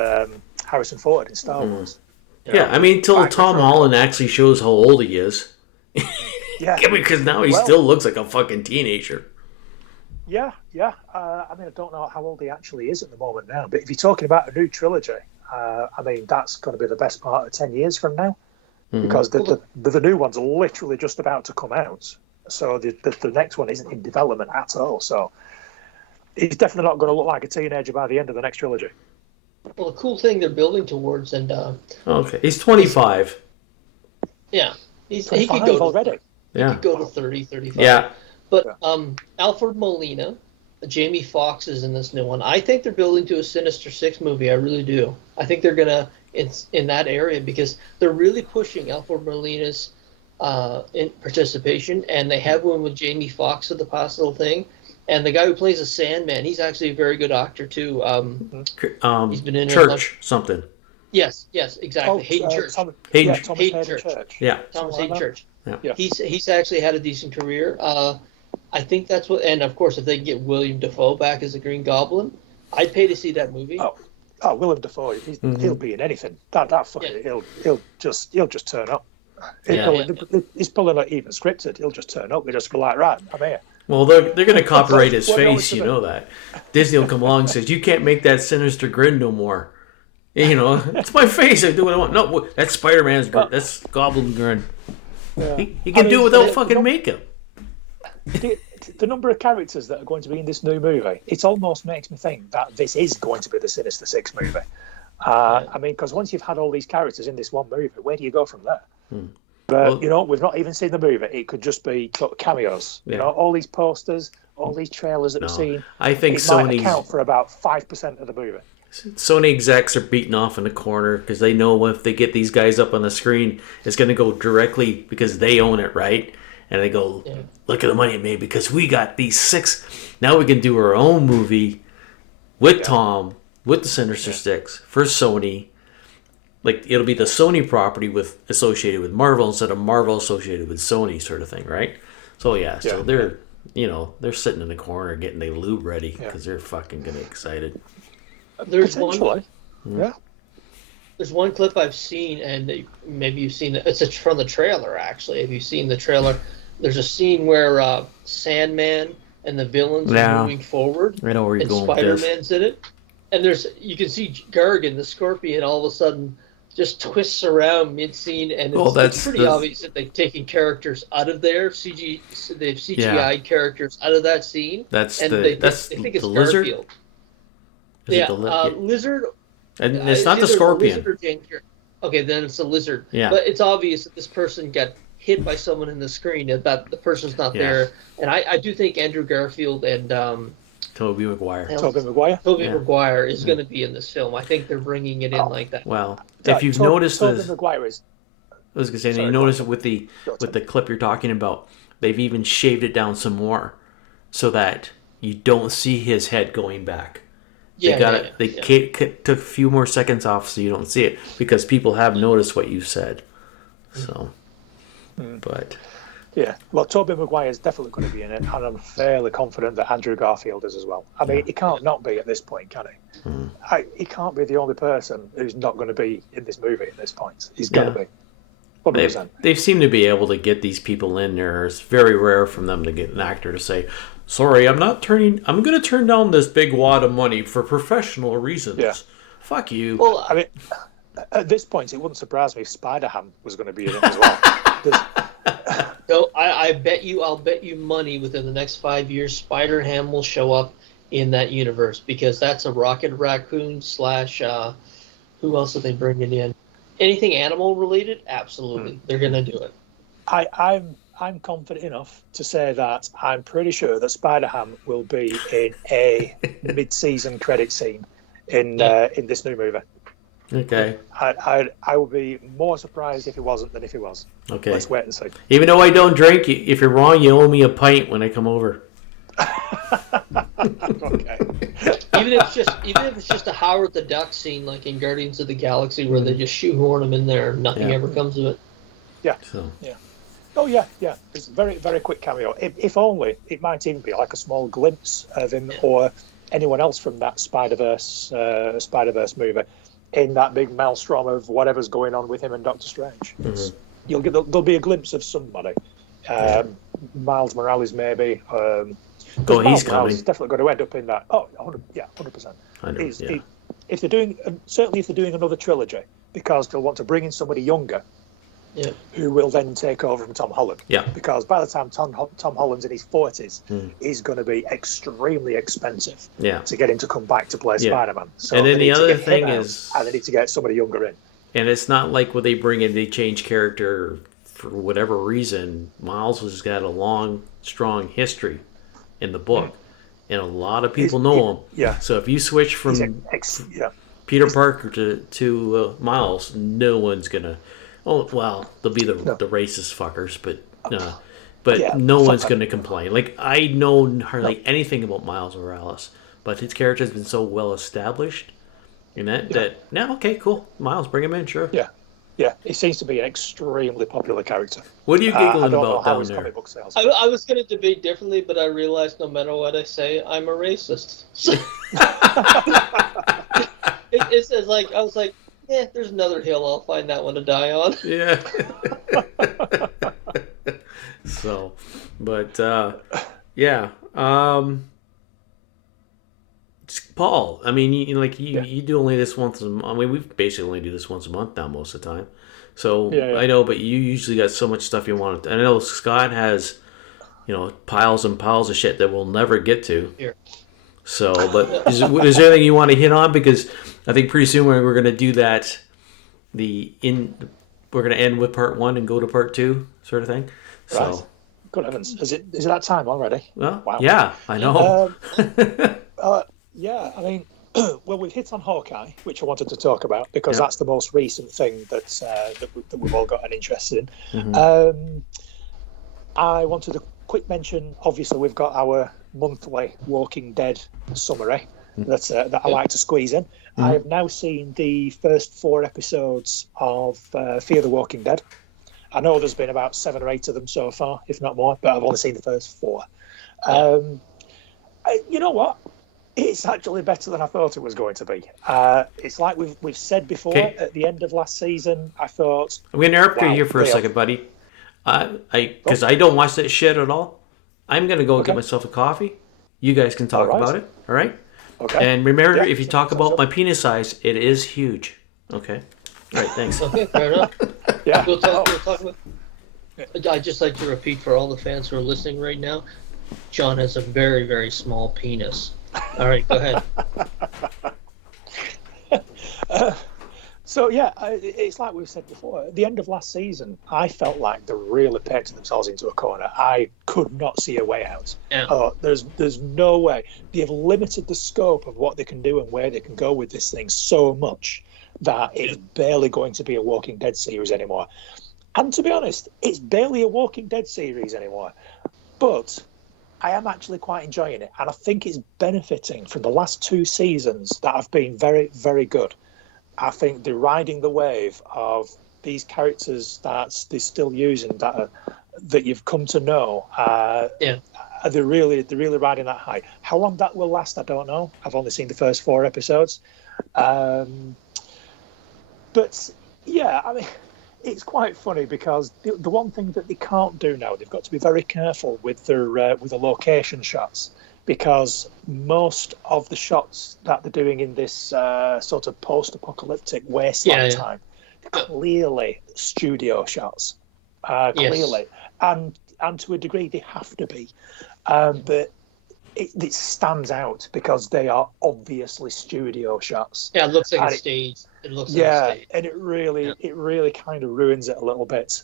Harrison Ford in Star Wars. Yeah, I mean, till Tom Holland actually shows how old he is. Yeah, because now he still looks like a fucking teenager. Yeah. I mean, I don't know how old he actually is at the moment now, but if you're talking about a new trilogy, I mean, that's going to be the best part of 10 years from now, because the new one's literally just about to come out. So the next one isn't in development at all. So he's definitely not going to look like a teenager by the end of the next trilogy. Well, the cool thing they're building towards, and okay, he's 25. Yeah, he could go already. He could go to 30, 35. Yeah. But Alfred Molina, Jamie Foxx is in this new one. I think they're building to a Sinister Six movie. I really do. I think they're gonna in that area because they're really pushing Alfred Molina's in participation, and they have one with Jamie Foxx at the possible thing. And the guy who plays the Sandman, he's actually a very good actor too. He's been in Church something. Yes, exactly. Hayden Church. Hayden Church. Yeah. Thomas Hayden Church. Yeah. He's actually had a decent career. I think that's what, and of course, if they can get William Dafoe back as the Green Goblin, I'd pay to see that movie. Oh, Willem Dafoe, he'll be in anything. That fucker, he'll just turn up. He's probably not even scripted. He'll just turn up. They just be like, right, I'm here. Well, they're going to copyright his face, you know that. Disney will come along and says, "You can't make that sinister grin no more." You know, it's my face. I do what I want. No, that's Spider-Man's grin. That's Goblin grin. Yeah. He can do it without fucking makeup. The number of characters that are going to be in this new movie, it almost makes me think that this is going to be the Sinister Six movie. I mean, because once you've had all these characters in this one movie, where do you go from there? But, we've not even seen the movie. It could just be cameos. Yeah. All these posters, all these trailers that we've seen. I think Sony's might account for about 5% of the movie. Sony execs are beating off in the corner because they know if they get these guys up on the screen, it's going to go directly because they own it, right? And they go, look at the money it made because we got these 6. Now we can do our own movie with Tom, with the Sinister Six for Sony. Like, it'll be the Sony property associated with Marvel instead of Marvel associated with Sony sort of thing, right? So, so they're, they're sitting in the corner getting their lube ready because they're fucking going to be excited. There's one clip I've seen, and maybe you've seen it. It's from the trailer, actually. Have you seen the trailer? There's a scene where Sandman and the villains are moving forward. I know where you're going with this. Spider-Man's in it. And you can see Gargan, the Scorpion, all of a sudden just twists around mid-scene, and it's pretty obvious that they've taken characters out of there. They've CGI'd characters out of that scene. They think it's lizard? Garfield. Lizard. And it's not the Scorpion. Okay, then it's a lizard. Yeah. But it's obvious that this person got hit by someone in the screen, that the person's not there. And I do think Andrew Garfield and Tobey Maguire. Tobey Maguire. Tobey Maguire is going to be in this film. I think they're bringing it in like that. Well, if you've noticed Tobey this, Maguire is. I was gonna say, you notice it with the clip you're talking about. They've even shaved it down some more, so that you don't see his head going back. They took a few more seconds off, so you don't see it, because people have noticed what you said. So, but yeah, well, Tobey Maguire is definitely going to be in it, and I'm fairly confident that Andrew Garfield is as well. I mean, he can't not be at this point, can he? He can't be the only person who's not going to be in this movie at this point. He's got to be. They seem to be able to get these people in there. It's very rare for them to get an actor to say, "Sorry, I'm going to turn down this big wad of money for professional reasons." Yeah. Fuck you. Well, I mean, at this point, it wouldn't surprise me if Spider-Ham was going to be in it as well. So I'll bet you money within the next 5 years, Spider-Ham will show up in that universe, because that's a Rocket Raccoon / who else are they bringing in? Anything animal related? Absolutely, they're gonna do it. I'm confident enough to say that I'm pretty sure that Spider-Ham will be in a mid-season credit scene in this new movie. Okay. I would be more surprised if he wasn't than if he was. Okay. Let's wait and see. Even though I don't drink, if you're wrong, you owe me a pint when I come over. Okay. Even if it's just a Howard the Duck scene, like in Guardians of the Galaxy, where they just shoehorn him in there, and nothing ever comes of it. Yeah. So. Yeah. Oh yeah. It's a very, very quick cameo. If only it might even be like a small glimpse of him or anyone else from that Spider-Verse movie in that big maelstrom of whatever's going on with him and Doctor Strange. There'll be a glimpse of somebody. Miles Morales maybe. He's coming. He's definitely going to end up in that. Oh, 100%. If they're doing another trilogy, because they'll want to bring in somebody younger, who will then take over from Tom Holland. Yeah. Because by the time Tom Holland's in his 40s, he's going to be extremely expensive. Yeah. To get him to come back to play Spider-Man. So and then the other thing is, and they need to get somebody younger in. And it's not like when they bring in, they change character for whatever reason. Miles has got a long, strong history in the book, and a lot of people know him. Yeah. So if you switch from Peter Parker to Miles, no one's gonna. Oh well, there'll be the racist fuckers, but no one's gonna complain. Like, I know hardly anything about Miles Morales, but his character has been so well established, and that now okay, cool, Miles, bring him in, sure. Yeah, he seems to be an extremely popular character. What are you giggling down about down there? Comic book sales. I was going to debate differently, but I realized no matter what I say, I'm a racist. It's like, I was like, there's another hill. I'll find that one to die on. Yeah. So, but Paul, I mean, you do only this once a month. I mean, we basically only do this once a month now most of the time. So I know, but you usually got so much stuff you want. I know Scott has, piles and piles of shit that we'll never get to. Here. So, but is there anything you want to hit on? Because I think pretty soon we're going to do that. We're going to end with part 1 and go to part 2, sort of thing. Right. So, good heavens, is it that time already? Well, wow. Yeah, I know. Yeah, I mean, well, we've hit on Hawkeye, which I wanted to talk about because that's the most recent thing that we've all got an interest in. Mm-hmm. I wanted a quick mention. Obviously, we've got our monthly Walking Dead summary that I like to squeeze in. I have now seen the first 4 episodes of Fear the Walking Dead. I know there's been about 7 or 8 of them so far, if not more, but I've only seen the first 4. You know what? It's actually better than I thought it was going to be. It's like we've said before, at the end of last season, I thought... I'm going to interrupt you here for a second, buddy. Because I don't watch that shit at all. I'm going to go get myself a coffee. You guys can talk about it, all right? Okay. And remember, if you talk about my penis size, it is huge. Okay? All right, thanks. Okay, fair enough. Yeah. We'll talk about... I'd just like to repeat for all the fans who are listening right now, John has a very, very small penis. All right, go ahead. So yeah, it's like we've said before. At the end of last season, I felt like they really painted themselves into a corner. I could not see a way out. Yeah. Oh, there's no way. They have limited the scope of what they can do and where they can go with this thing so much that it's barely going to be a Walking Dead series anymore. And to be honest, it's barely a Walking Dead series anymore. But I am actually quite enjoying it, and I think it's benefiting from the last 2 seasons that have been very, very good. I think they're riding the wave of these characters that they're still using that you've come to know. They're really riding that high. How long that will last, I don't know. I've only seen the first 4 episodes, but yeah, I mean, it's quite funny because the one thing that they can't do now, they've got to be very careful with the location shots, because most of the shots that they're doing in this sort of post-apocalyptic wasteland time, clearly studio shots, clearly, and to a degree they have to be, but it stands out because they are obviously studio shots. Yeah, it looks like a stage. It looks like a stage. And it really kind of ruins it a little bit.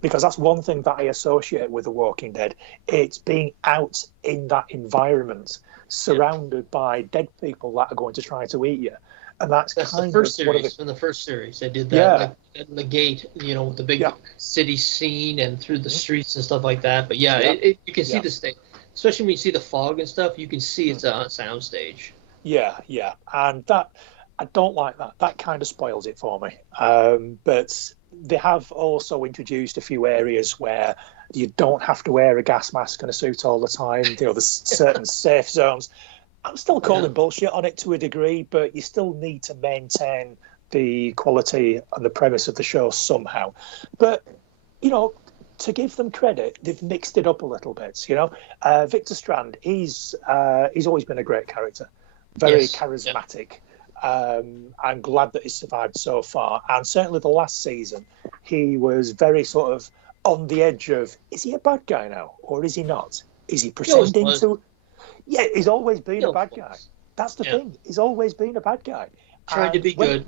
Because that's one thing that I associate with The Walking Dead. It's being out in that environment, surrounded by dead people that are going to try to eat you. And that's kind the first of one of series. From the first series, they did that, like at the gate, with the big city scene and through the streets and stuff like that. But you can see the stage, especially when you see the fog and stuff. You can see it's a sound stage. Yeah, and that I don't like that. That kind of spoils it for me. But they have also introduced a few areas where you don't have to wear a gas mask and a suit all the time. There's certain safe zones. I'm still calling bullshit on it to a degree, but you still need to maintain the quality and the premise of the show somehow. But, to give them credit, they've mixed it up a little bit. Victor Strand, he's always been a great character, very charismatic. I'm glad that he's survived so far, and certainly the last season he was very sort of on the edge of, is he a bad guy now or is he not? Is he pretending to? Yeah, he's always been a bad guy. That's the thing. He's always been a bad guy. Trying to be good.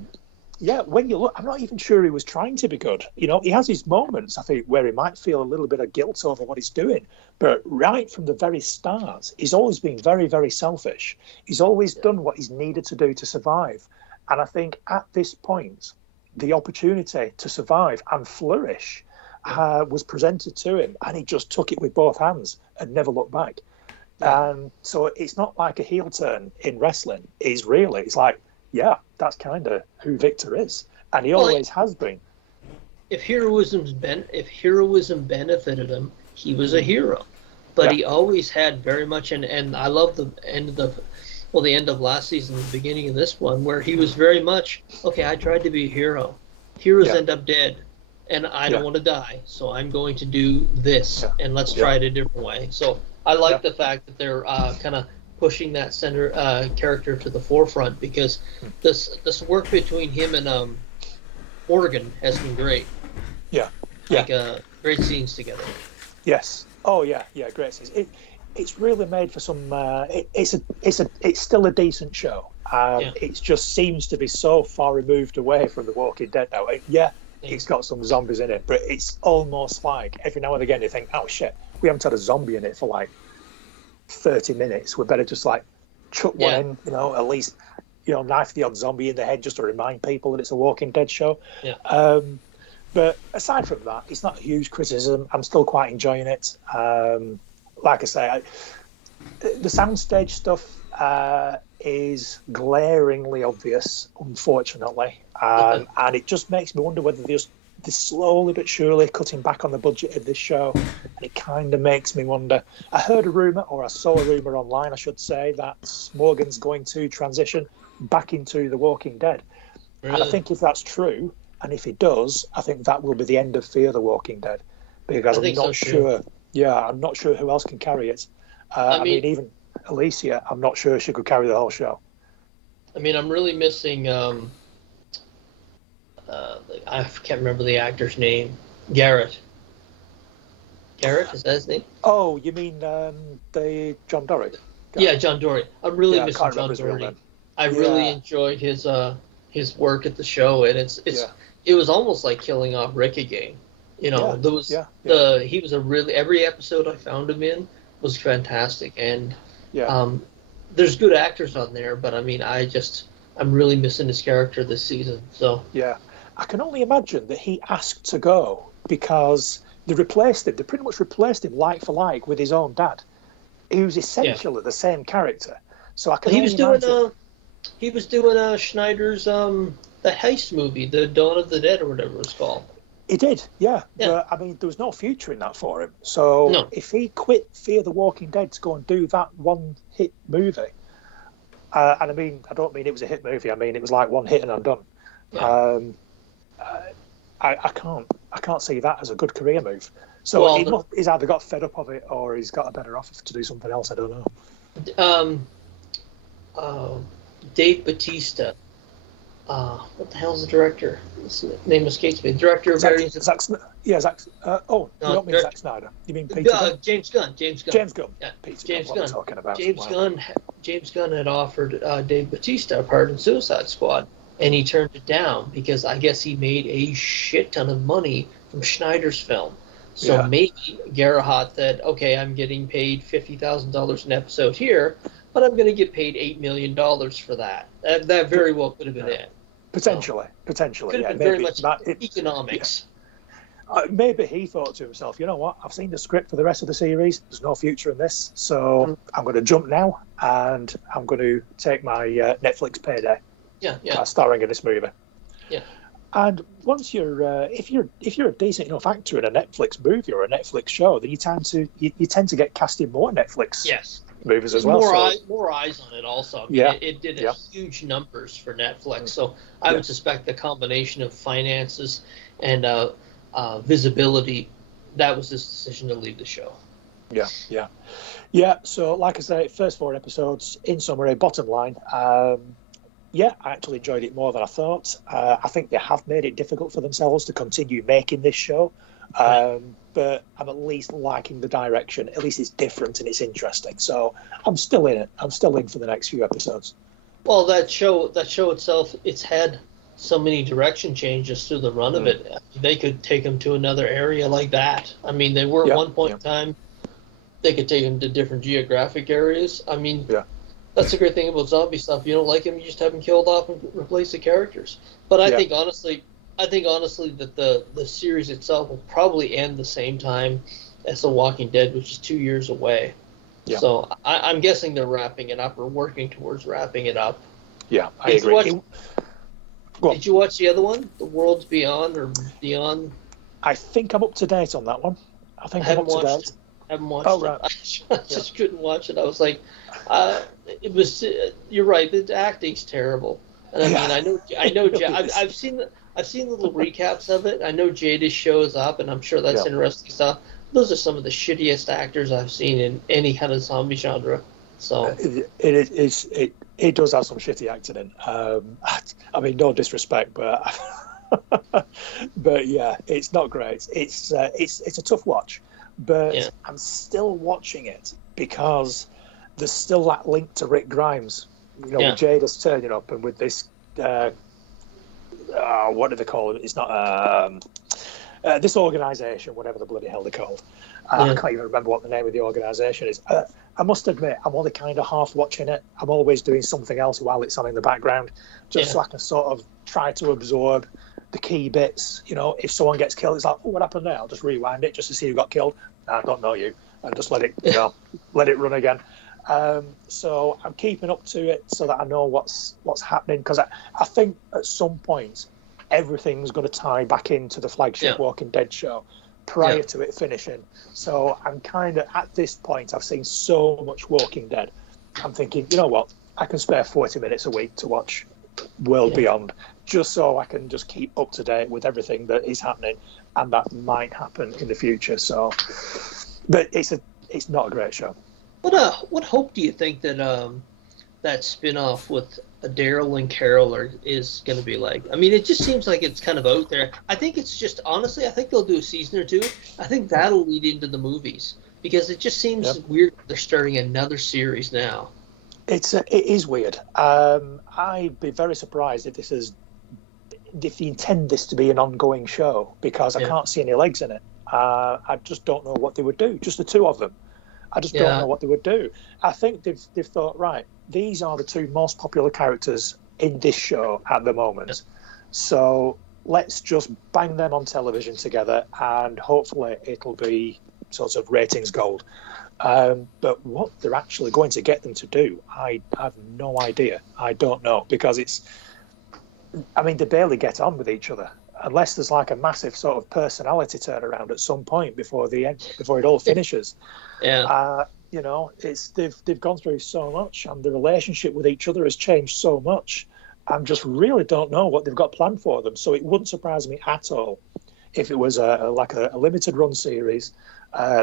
Yeah, when you look, I'm not even sure he was trying to be good. He has his moments, I think, where he might feel a little bit of guilt over what he's doing. But right from the very start, he's always been very, very selfish. He's always done what he's needed to do to survive. And I think at this point, the opportunity to survive and flourish was presented to him, and he just took it with both hands and never looked back. So it's not like a heel turn in wrestling. It's like, yeah, that's kind of who Victor is, and he always has been. If heroism benefited him, he was a hero. But he always had very much, and I love the end of last season, the beginning of this one, where he was very much, okay, I tried to be a hero. Heroes end up dead, and I don't want to die, so I'm going to do this, and let's try it a different way. So I like the fact that they're kind of pushing that center character to the forefront, because this work between him and Morgan has been great. Great scenes together. Yes. Oh yeah, great scenes. It's really made for some. It's still a decent show. It just seems to be so far removed away from The Walking Dead now. It's got some zombies in it, but it's almost like every now and again you think, oh shit, we haven't had a zombie in it for like 30 minutes. We better just like chuck one in, at least, knife the odd zombie in the head just to remind people that it's a Walking Dead show. But aside from that, it's not a huge criticism. I'm still quite enjoying it. Like I say, the soundstage stuff is glaringly obvious, unfortunately, and it just makes me wonder whether they're slowly but surely cutting back on the budget of this show, and it kind of makes me wonder. I heard a rumour, or I saw a rumour online, I should say, that Morgan's going to transition back into The Walking Dead. Really? And I think if that's true, and if it does, I think that will be the end of Fear the Walking Dead, because I'm not sure. Yeah, I'm not sure who else can carry it. I mean, even Alicia, I'm not sure she could carry the whole show. I mean, I'm really missing. I can't remember the actor's name. Garrett. Garrett, is that his name? Oh, you mean the John Dory? Yeah, John Dory. I'm really missing John Dory. I really enjoyed his his work at the show, and it was almost like killing off Rick again. There was he was a really every episode I found him in was fantastic, and there's good actors on there, but I mean, I'm really missing his character this season. So yeah, I can only imagine that he asked to go because they replaced him. They pretty much replaced him like for like with his own dad, who's essentially the same character. So I can only imagine. He was doing Schneider's the heist movie, the Dawn of the Dead or whatever it was called. He did, yeah. But I mean, there was no future in that for him. So if he quit Fear the Walking Dead to go and do that one-hit movie, and I mean, I don't mean it was a hit movie. I mean it was like one hit and I'm done. Yeah. I can't see that as a good career move. So he's either got fed up of it or he's got a better offer to do something else. I don't know. Dave Bautista. What the hell's the director? His name escapes me. Director of Zack. You don't mean Zack Snyder. You mean Peter? James Gunn. James Gunn. Yeah. Peter James Gunn. Gunn. What we're talking about. James Gunn had offered Dave Bautista a part in Suicide Squad, and he turned it down because I guess he made a shit ton of money from Schneider's film. So maybe Gerhardt said, "Okay, I'm getting paid $50,000 an episode here, but I'm going to get paid $8 million for that." That very well could have been it. Potentially. Could have been very much economics. Maybe he thought to himself, you know what, I've seen the script for the rest of the series, there's no future in this, so I'm going to jump now, and I'm going to take my Netflix payday starring in this movie. Yeah. And once if you're a decent enough actor in a Netflix movie or a Netflix show, then you tend to get cast in more Netflix movies as well. More eyes on it also. I mean, it did huge numbers for Netflix. So I would suspect the combination of finances and visibility, that was his decision to leave the show. Yeah. So like I say, first 4 episodes, in summary, bottom line, I actually enjoyed it more than I thought. I think they have made it difficult for themselves to continue making this show. But I'm at least liking the direction. At least it's different and it's interesting. So I'm still in it. I'm still in for the next few episodes. Well, that show itself, it's had so many direction changes through the run of it. They could take them to another area like that. I mean, they were at one point in time, they could take them to different geographic areas. I mean, that's the great thing about zombie stuff. You don't like them, you just have them killed off and replace the characters. But I think honestly that the series itself will probably end the same time as The Walking Dead, which is 2 years away. Yeah. So I'm guessing they're wrapping it up or working towards wrapping it up. Yeah, I agree. Did you watch the other one, The Worlds Beyond or Beyond? I think I'm up to date on that one. I haven't watched it. I just couldn't watch it. I was like, it was. You're right. The acting's terrible. And I mean, I know. I've seen the little recaps of it. I know Jada shows up, and I'm sure that's interesting stuff. Those are some of the shittiest actors I've seen in any kind of zombie genre. So it does have some shitty acting in. I mean, no disrespect, but but yeah, it's not great. It's a tough watch, but I'm still watching it because there's still that link to Rick Grimes. With Jada's turning up and with this. What do they call it? It's not this organisation, whatever the bloody hell they're called. I can't even remember what the name of the organisation is. I must admit, I'm only kind of half watching it. I'm always doing something else while it's on in the background, just so I can sort of try to absorb the key bits. If someone gets killed, it's like, oh, what happened there? I'll just rewind it just to see who got killed. I don't know you, and just let it, let it run again. So I'm keeping up to it so that I know what's happening, because I think at some point everything's going to tie back into the flagship Walking Dead show prior to it finishing. So I'm kind of, at this point, I've seen so much Walking Dead. I'm thinking, you know what, I can spare 40 minutes a week to watch World Beyond, just so I can just keep up to date with everything that is happening and that might happen in the future. So, but it's not a great show. What hope do you think that that spin-off with Daryl and Carol is going to be like? I mean, it just seems like it's kind of out there. I think it's just, honestly, I think they'll do a season or two. I think that'll lead into the movies, because it just seems weird they're starting another series now. It is weird. I'd be very surprised if this is if you intend this to be an ongoing show, because I can't see any legs in it. I just don't know what they would do. Just the two of them. I just don't know what they would do. I think they've thought, right, these are the two most popular characters in this show at the moment. So let's just bang them on television together, and hopefully it'll be sort of ratings gold. But what they're actually going to get them to do, I have no idea. I don't know, because they barely get on with each other. Unless there's like a massive sort of personality turnaround at some point before it all finishes. They've gone through so much, and the relationship with each other has changed so much. I just really don't know what they've got planned for them. So it wouldn't surprise me at all if it was a limited run series,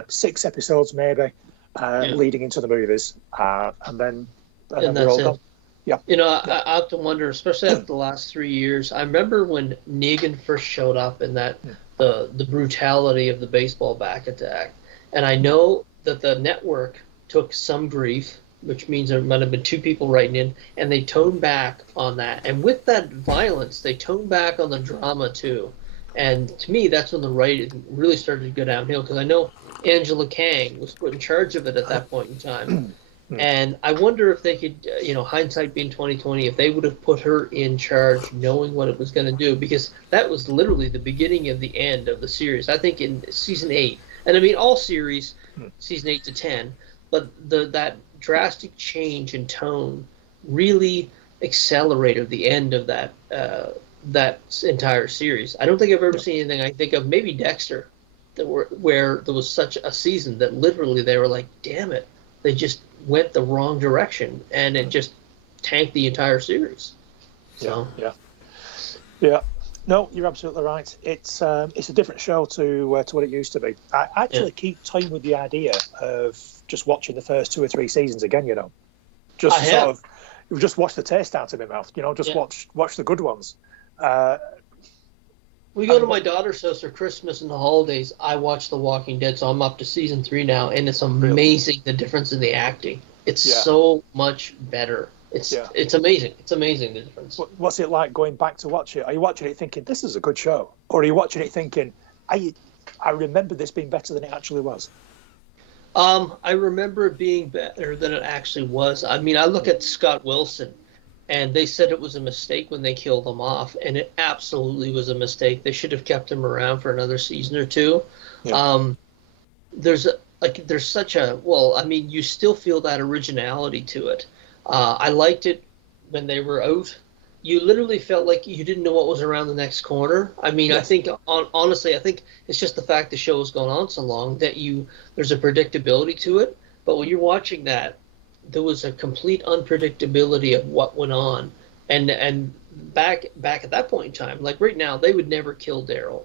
6 episodes maybe, leading into the movies, and then they're all gone. Yeah. I often wonder, especially after the last 3 years. I remember when Negan first showed up in that the brutality of the baseball back attack, and I know that the network took some grief, which means there might have been 2 people writing in, and they toned back on that. And with that violence, they toned back on the drama too. And to me, that's when the writing really started to go downhill, because I know Angela Kang was put in charge of it at that point in time. And I wonder if they could, hindsight being 2020, if they would have put her in charge, knowing what it was going to do, because that was literally the beginning of the end of the series. I think in season 8, and I mean all series, season 8 to 10, but that drastic change in tone really accelerated the end of that entire series. I don't think I've ever seen anything. I think of maybe Dexter, where there was such a season that literally they were like, damn it, they just went the wrong direction, and it just tanked the entire series. So yeah. No, you're absolutely right. It's a different show to what it used to be. I actually keep toying with the idea of just watching the first 2 or 3 seasons again. Just watch the taste out of my mouth. Watch the good ones. We go to my daughter's house for Christmas and the holidays. I watch The Walking Dead, so I'm up to season 3 now, and it's amazing the difference in the acting. It's so much better. It's amazing. It's amazing, the difference. What's it like going back to watch it? Are you watching it thinking this is a good show, or are you watching it thinking I remember this being better than it actually was? I remember it being better than it actually was. I mean, I look at Scott Wilson, and they said it was a mistake when they killed him off, and it absolutely was a mistake. They should have kept him around for another season or 2. There's such a, you still feel that originality to it. I liked it when they were out. You literally felt like you didn't know what was around the next corner. I mean, I think, honestly, I think it's just the fact the show has gone on so long that there's a predictability to it. But when you're watching that, there was a complete unpredictability of what went on. And back at that point in time, like right now, they would never kill Daryl.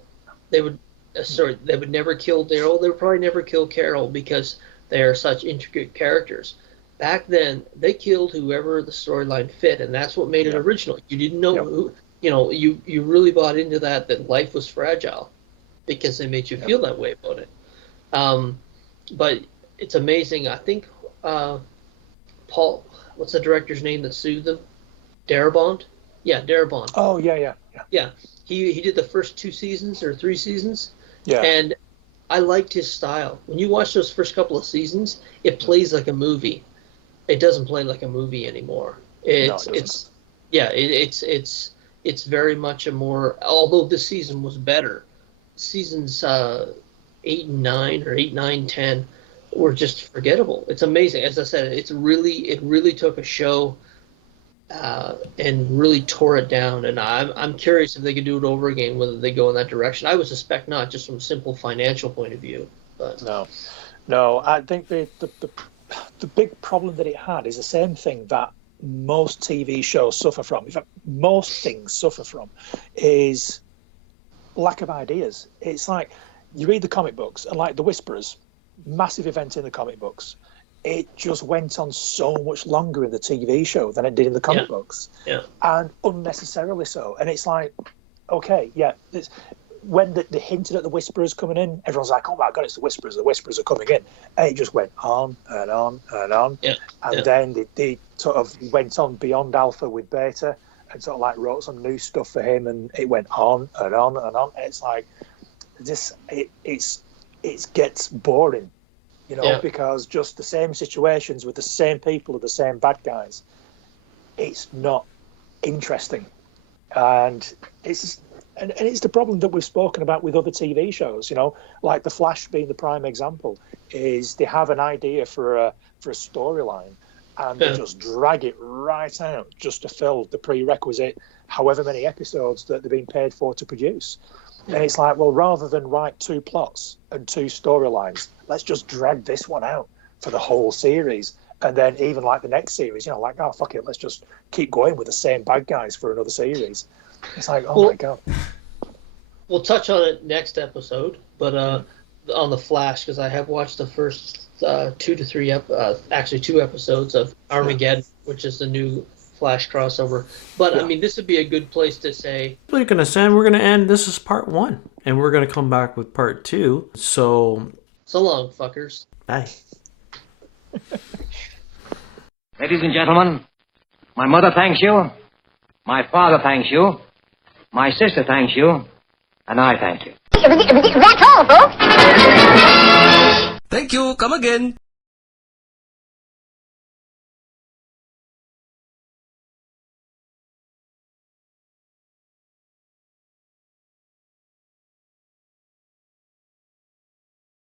They would never kill Daryl. They would probably never kill Carol, because they are such intricate characters. Back then, they killed whoever the storyline fit, and that's what made it original. You didn't know who, you really bought into that life was fragile, because they made you feel that way about it. But it's amazing. I think Paul, what's the director's name that sued them? Darabont? Yeah, Darabont. Oh, yeah. Yeah, he did the first 2 seasons or 3 seasons. Yeah. And I liked his style. When you watch those first couple of seasons, it plays like a movie. It doesn't play like a movie anymore. It's very much a more, although this season was better. Seasons 8 and 9 or 8, 9, 10 were just forgettable. It's amazing. As I said, it really took a show and really tore it down. And I'm curious if they could do it over again, whether they go in that direction. I would suspect not, just from a simple financial point of view. But no. I think the big problem that it had is the same thing that most TV shows suffer from. In fact, most things suffer from is lack of ideas. It's like you read the comic books, and like The Whisperers, massive event in the comic books. It just went on so much longer in the TV show than it did in the comic books, and unnecessarily so. And it's like, okay, when they hinted at the Whisperers coming in, everyone's like, oh my God, it's the Whisperers. The Whisperers are coming in. And it just went on and on and on. Yeah. And then they sort of went on beyond Alpha with Beta. and sort of like wrote some new stuff for him, and it went on and on and on. It's like it gets boring, because just the same situations with the same people are the same bad guys. It's not interesting, and it's the problem that we've spoken about with other TV shows. Like The Flash being the prime example, is they have an idea for a storyline, and they just drag it right out just to fill the prerequisite however many episodes that they're being paid for to produce. And it's like, well, rather than write 2 plots and 2 storylines, let's just drag this one out for the whole series. And then even like the next series, like, oh, fuck it, let's just keep going with the same bad guys for another series. It's like, oh, my God. We'll touch on it next episode, but on The Flash, because I have watched the first 2 to 3, actually 2 episodes of Armageddon, which is the new Flash crossover. But, I mean, this would be a good place to say... We're going to end. This is part 1, and we're going to come back with part 2. So long, fuckers. Bye. Ladies and gentlemen, my mother thanks you, my father thanks you, my sister thanks you, and I thank you. That's all, folks. Thank you. Come again.